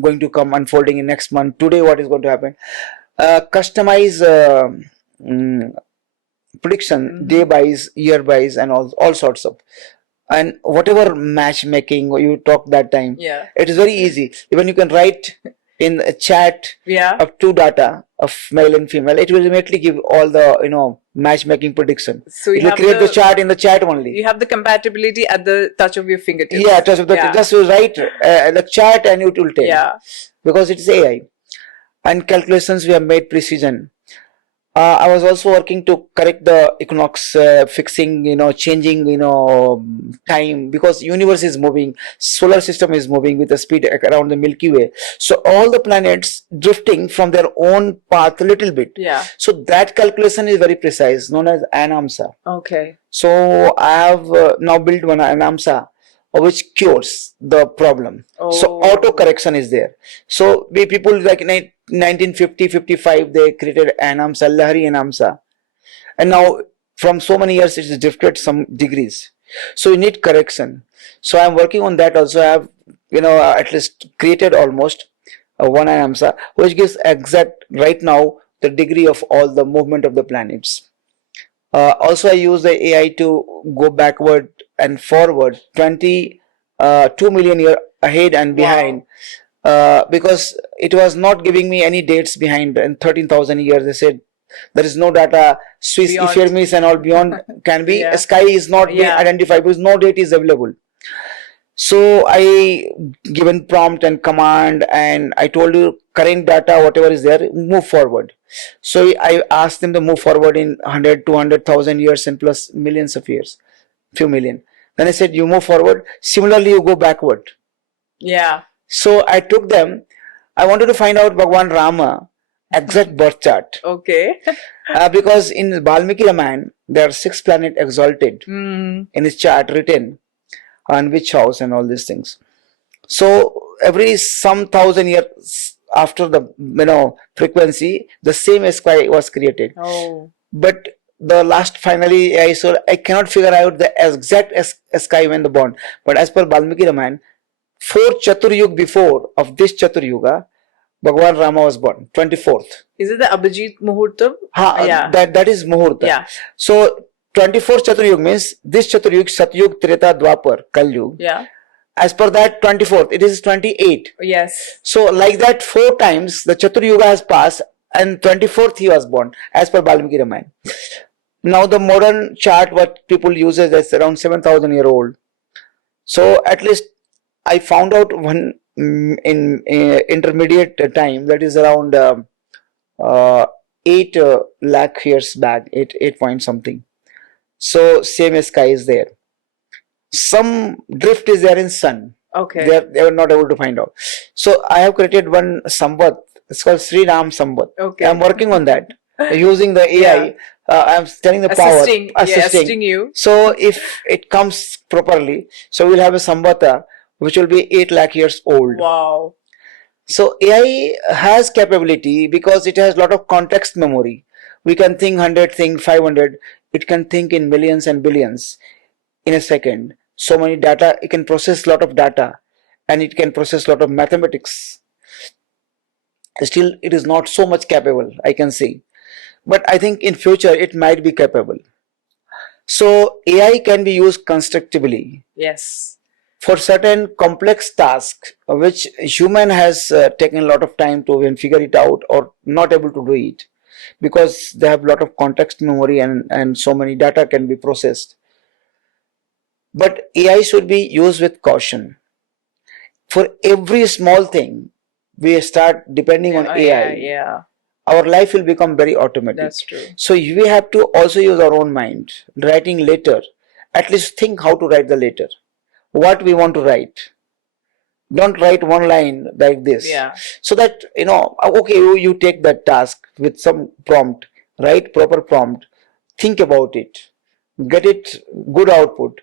going to come unfolding in next month, today what is going to happen, customize mm, prediction, day wise, year wise, and all sorts of, and whatever matchmaking you talk that time, it is very easy. Even you can write in a chat of two data of male and female, it will immediately give all the matchmaking prediction. So it will create the chart in the chat only. You have the compatibility at the touch of your fingertips. Yeah, touch of the just you write the chat and it will tell. Because it is AI. And calculations we have made precision. I was also working to correct the equinox, fixing, changing, time, because universe is moving, solar system is moving with the speed around the Milky Way. So all the planets drifting from their own path a little bit. So that calculation is very precise, known as anamsa. Okay. So I have now built one anamsa, which cures the problem. So auto correction is there. So we people like 1950-55 they created anamsa, Lahari anamsa, and now from so many years it is drifted some degrees. So you need correction. So I am working on that also. I have at least created almost one anamsa which gives exact right now the degree of all the movement of the planets. Also I use the AI to go backward and forward 22 million years ahead and behind. Because it was not giving me any dates behind, and 13,000 years they said there is no data, Swiss Ephemeris and all beyond can be, sky is not being identified because no date is available. So I given prompt and command and I told you current data whatever is there, move forward. So I asked them to move forward in 100, 200,000 years and plus millions of years, few million. Then I said you move forward, similarly you go backward. So I took them. I wanted to find out Bhagwan Rama exact birth chart. Okay. Because in Valmiki Ramayana there are 6 planets exalted in his chart written on which house and all these things. So every some 1,000 years after the frequency, the same sky was created. But the last finally I cannot figure out the exact sky when the born. But as per Valmiki Ramayana, 4 Chaturyug before of this Chaturyuga, Bhagwan Rama was born, 24th. Is it the Abhijit Muhurtam? That is Muhurta. So 24th Chaturyug means this Chaturyug, Satyug, Treta, Dwapar, Kalyug. As per that 24th, it is 28. So like that 4 times the Chaturyuga has passed and 24th he was born as per Valmiki Ramayana. Now the modern chart what people use is around 7,000 year old. So at least I found out one in intermediate time, that is around 8 lakh years back, 8 point something. So same sky is there. Some drift is there in sun. Okay. They were not able to find out. So I have created one Samvat. It's called Sri Ram Samvat. Okay. I'm working on that using the AI. I'm telling the power assisting you. So if it comes properly, so we'll have a Samvata which will be 8 lakh years old. Wow. So AI has capability because it has a lot of context memory. We can think 100, think 500. It can think in millions and billions in a second. So many data, it can process a lot of data and it can process a lot of mathematics. Still, it is not so much capable, I can say. But I think in future, it might be capable. So AI can be used constructively. Yes. For certain complex tasks which human has taken a lot of time to even figure it out or not able to do it because they have a lot of context memory and so many data can be processed. But AI should be used with caution. For every small thing we start depending on AI, our life will become very automatic. That's true. So we have to also use our own mind. Writing letter, at least think how to write the letter. What we want to write. Don't write one line like this. So that, okay, you take that task with some prompt, write proper prompt, think about it, get it good output.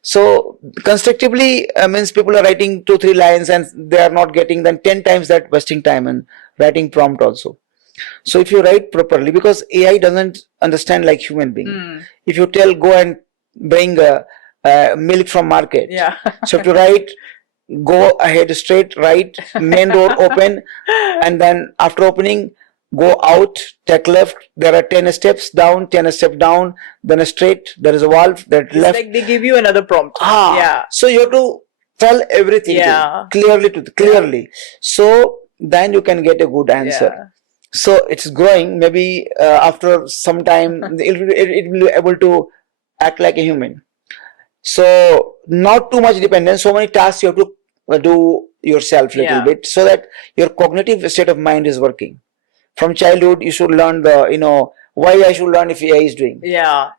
So constructively means people are writing 2-3 lines and they are not getting, then 10 times that wasting time and writing prompt also. So if you write properly, because AI doesn't understand like human being. If you tell go and bring milk from market. Yeah. So to write, go ahead straight, right, main door open, and then after opening, go out, take left. There are 10 steps down, 10 steps down, then a straight. There is a valve that It's left. like they give you another prompt. Yeah. So you have to tell everything clearly. So then you can get a good answer. Yeah. So it's growing. Maybe after some time, it will be able to act like a human. So not too much dependence. So many tasks you have to do yourself little bit, so that your cognitive state of mind is working. From childhood, you should learn why I should learn if AI is doing. Yeah.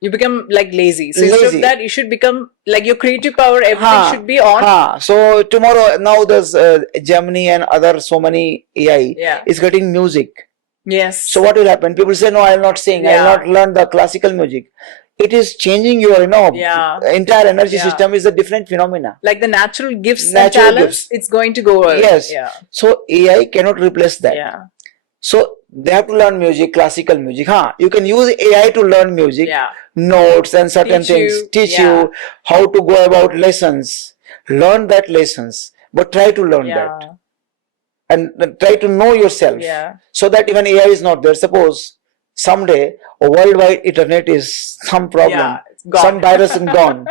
You become like lazy. So instead of that, you should become like your creative power, everything should be on. So tomorrow, now there's Gemini and other so many AI is getting music. Yes. So what will happen? People say, no, I will not sing. I will not learn the classical music. It is changing your, entire energy system is a different phenomena. Like the natural gifts and talents, it's going to go away. Yes. Yeah. So AI cannot replace that. Yeah. So they have to learn music, classical music. You can use AI to learn music, notes and certain things, teach you how to go about lessons. Learn that lessons, but try to learn that. And try to know yourself, so that even AI is not there. Suppose someday a worldwide internet is some problem, some virus is gone.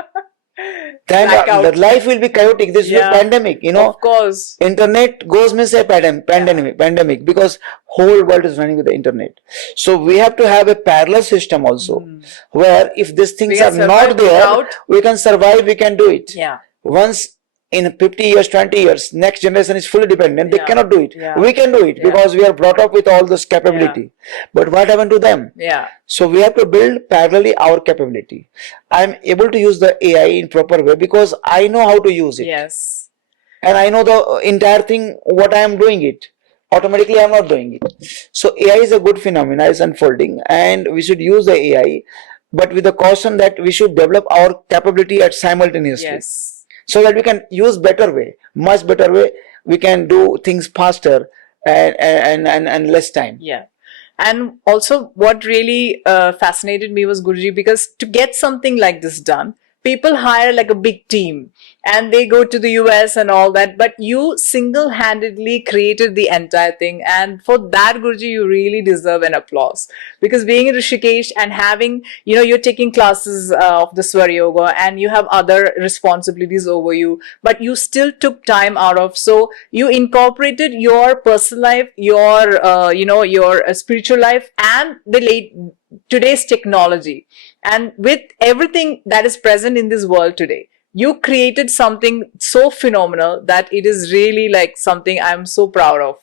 Then the life will be chaotic. This will be pandemic, Of course. Internet goes means a pandemic, because whole world is running with the internet. So we have to have a parallel system also, where if these things are not there, we can survive, we can do it. Yeah. Once in 50 years, 20 years, next generation is fully dependent. They cannot do it. We can do it because we are brought up with all this capability. But what happened to them? So we have to build parallelly our capability. I am able to use the AI in proper way because I know how to use it. Yes. And I know the entire thing, what I am doing it. Automatically I am not doing it. So AI is a good phenomena, is unfolding, and we should use the AI, but with the caution that we should develop our capability at simultaneously. Yes. So that we can use better way, much better way. We can do things faster and less time. Yeah. And also what really fascinated me was, Guruji, because to get something like this done, people hire like a big team and they go to the US and all that, but you single-handedly created the entire thing, and for that, Guruji, you really deserve an applause, because being in Rishikesh and having, you're taking classes of the Swara Yoga and you have other responsibilities over you, but you still took time out of, so you incorporated your personal life, your your spiritual life and today's technology, and with everything that is present in this world today, you created something so phenomenal that it is really like something I'm so proud of,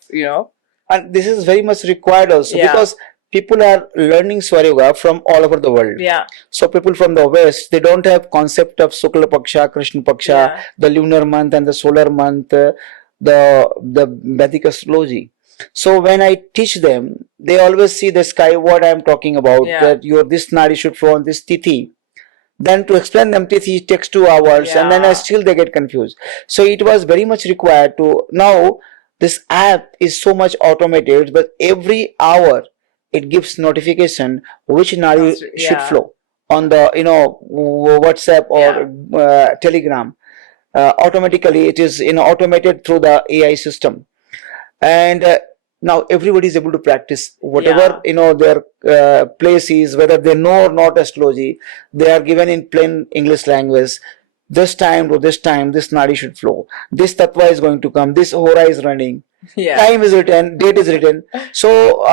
And this is very much required also, because people are learning Swara Yoga from all over the world. Yeah. So people from the West, they don't have concept of Shukla Paksha, Krishna Paksha, the lunar month and the solar month, the Vedic astrology. So when I teach them, they always see the sky, what I am talking about, that this nadi should flow on this tithi. Then to explain them tithi takes 2 hours, and then still they get confused. So it was very much required to, now this app is so much automated, but every hour it gives notification which nadi should flow on the WhatsApp or Telegram. Automatically it is automated through the AI system, and now everybody is able to practice whatever their place is, whether they know or not astrology. They are given in plain English language. This time to this time, this nadi should flow. This tattva is going to come. This hora is running. Time is written. Date is written. So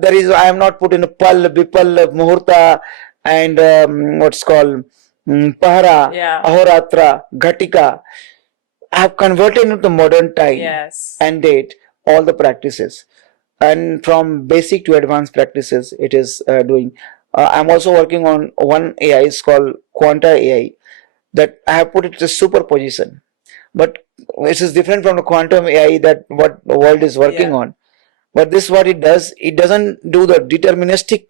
there is. I am not put in a pal, bipal, muhurta, and what's called pahara, ahoratra, ghatika. I have converted into modern time and date all the practices, and from basic to advanced practices it is doing. I'm also working on one AI, it's called Quanta AI, that I have put it as superposition, but it is different from the quantum AI that what the world is working on. But this what it does, it doesn't do the deterministic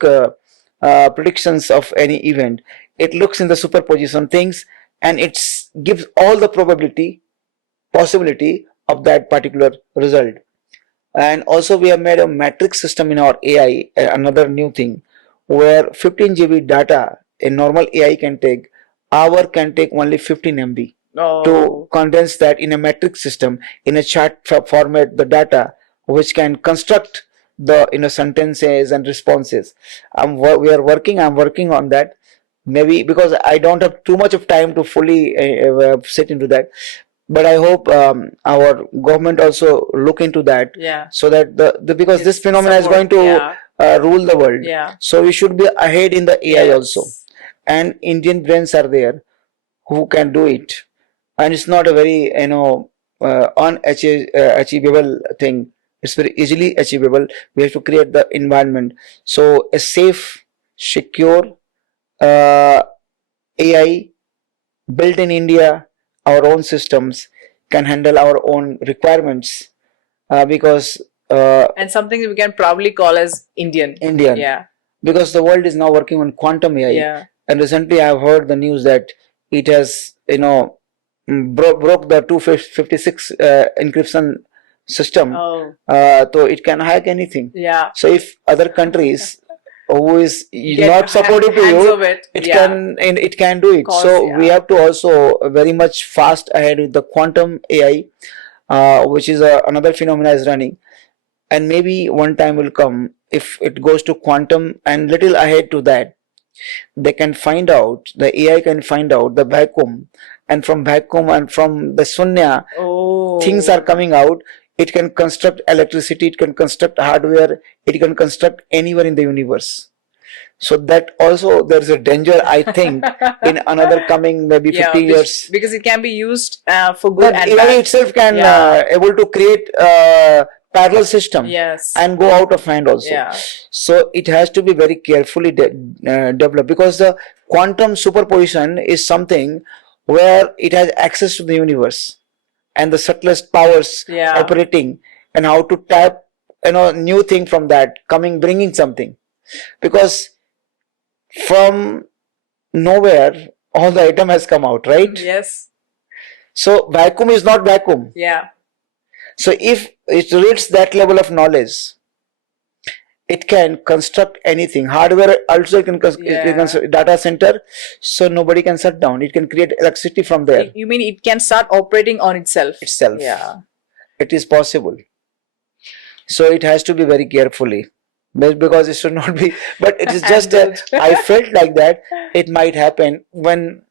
predictions of any event. It looks in the superposition things and it gives all the possibility of that particular result. And also we have made a matrix system in our AI, another new thing, where 15 GB data a normal AI can take Our can take only 15 MB to condense that in a metric system, in a chart format, the data, which can construct the sentences and responses. I'm working on that. Maybe because I don't have too much of time to fully sit into that, but I hope our government also look into that, so that because this phenomena is going to rule the world. So we should be ahead in the AI also, and Indian brains are there who can do it, and it's not a very unachievable thing. It's very easily achievable. We have to create the environment, so a safe, secure AI built in India, our own systems can handle our own requirements, because and something we can probably call as Indian. Because the world is now working on quantum AI, and recently I have heard the news that it has broke the 256 encryption system, so it can hack anything. So if other countries who is not supportive to you, it can do it. So we have to also very much fast ahead with the quantum AI, which is another phenomena is running, and maybe one time will come if it goes to quantum and little ahead to that, they can find out, the AI can find out the vacuum, and from vacuum and from the shunya, things are coming out. It can construct electricity, it can construct hardware, it can construct anywhere in the universe. So that also there's a danger, I think, in another coming maybe 50 years. Because it can be used for good and AI bad. itself can able to create parallel system and go out of hand also. So it has to be very carefully developed, because the quantum superposition is something where it has access to the universe and the subtlest powers operating, and how to tap new thing from that bringing something, because from nowhere all the atom has come out, right? So vacuum is not vacuum. So if it reaches that level of knowledge, it can construct anything. Hardware also can construct data center, so nobody can shut down. It can create electricity from there. You mean it can start operating on itself? It is possible. So it has to be very carefully, because it should not be, but it is just I felt like that it might happen when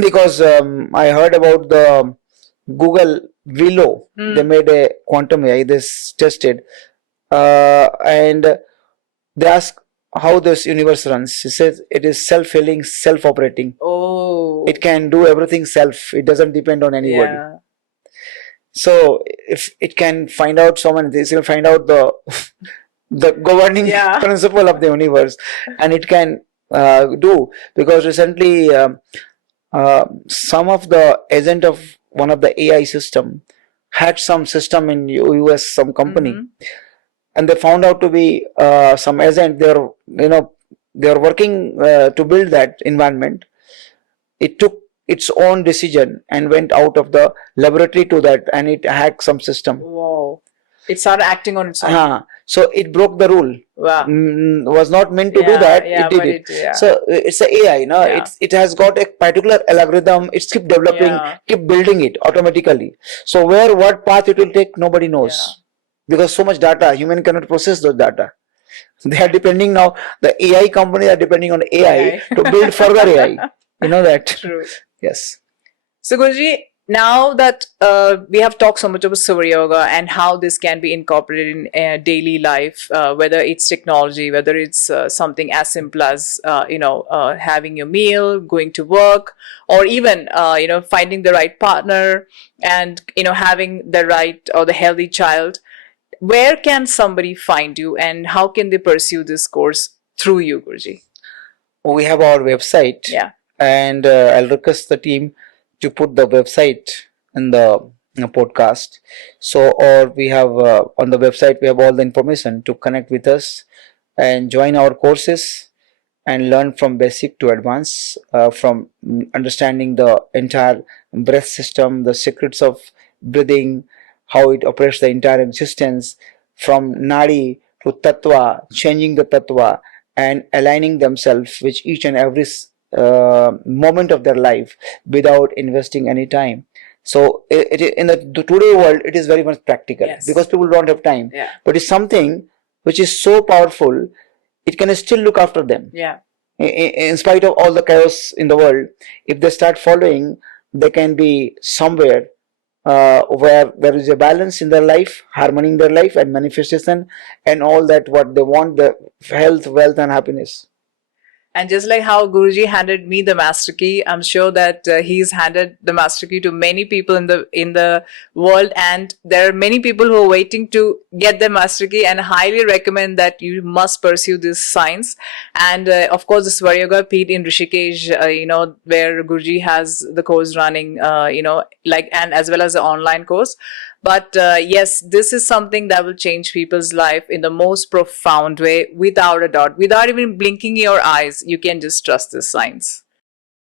because I heard about the Google Willow. They made a quantum AI, this tested, and they asked how this universe runs. He says it is self-healing, self-operating. It can do everything self. It doesn't depend on anybody. So if it can find out someone, this will find out the governing principle of the universe, and it can do, because recently some of the agent of one of the AI system had some system in US, some company, and they found out to be some agent. They're working to build that environment. It took its own decision and went out of the laboratory to that, and it hacked some system. Wow. It started acting on its own. So it broke the rule. Wow. Was not meant to do that. It did it. So it's a AI. It has got a particular algorithm. It's keep developing, keep building it automatically. So what path it will take, nobody knows, because so much data, human cannot process those data. They are depending now. The AI companies are depending on AI to build further AI. You know that. True. Yes. So Guruji, now that we have talked so much about Swara Yoga and how this can be incorporated in daily life, whether it's technology, whether it's something as simple as having your meal, going to work, or even finding the right partner, and having the right or the healthy child. Where can somebody find you, and how can they pursue this course through you, Guruji? We have our website. And I'll request the team to put the website in the podcast. So, or we have on the website, we have all the information to connect with us and join our courses and learn from basic to advanced, from understanding the entire breath system, the secrets of breathing, how it operates the entire existence, from nadi to tattva, changing the tattva and aligning themselves with each and every moment of their life without investing any time. So in the today world, it is very much practical, Yes. because people don't have time. Yeah. But it's something which is so powerful, it can still look after them. Yeah. In spite of all the chaos in the world, if they start following, they can be somewhere where there is a balance in their life, harmony in their life, and manifestation, and all that what they want, the health, wealth, and happiness. And just like how Guruji handed me the master key, I'm sure that he's handed the master key to many people in the world, and there are many people who are waiting to get the master key. And highly recommend that you must pursue this science. And of course, the Swara Yoga Peeth in Rishikesh, where Guruji has the course running, and as well as the online course. But yes, this is something that will change people's life in the most profound way, without a doubt, without even blinking your eyes. You can just trust this science.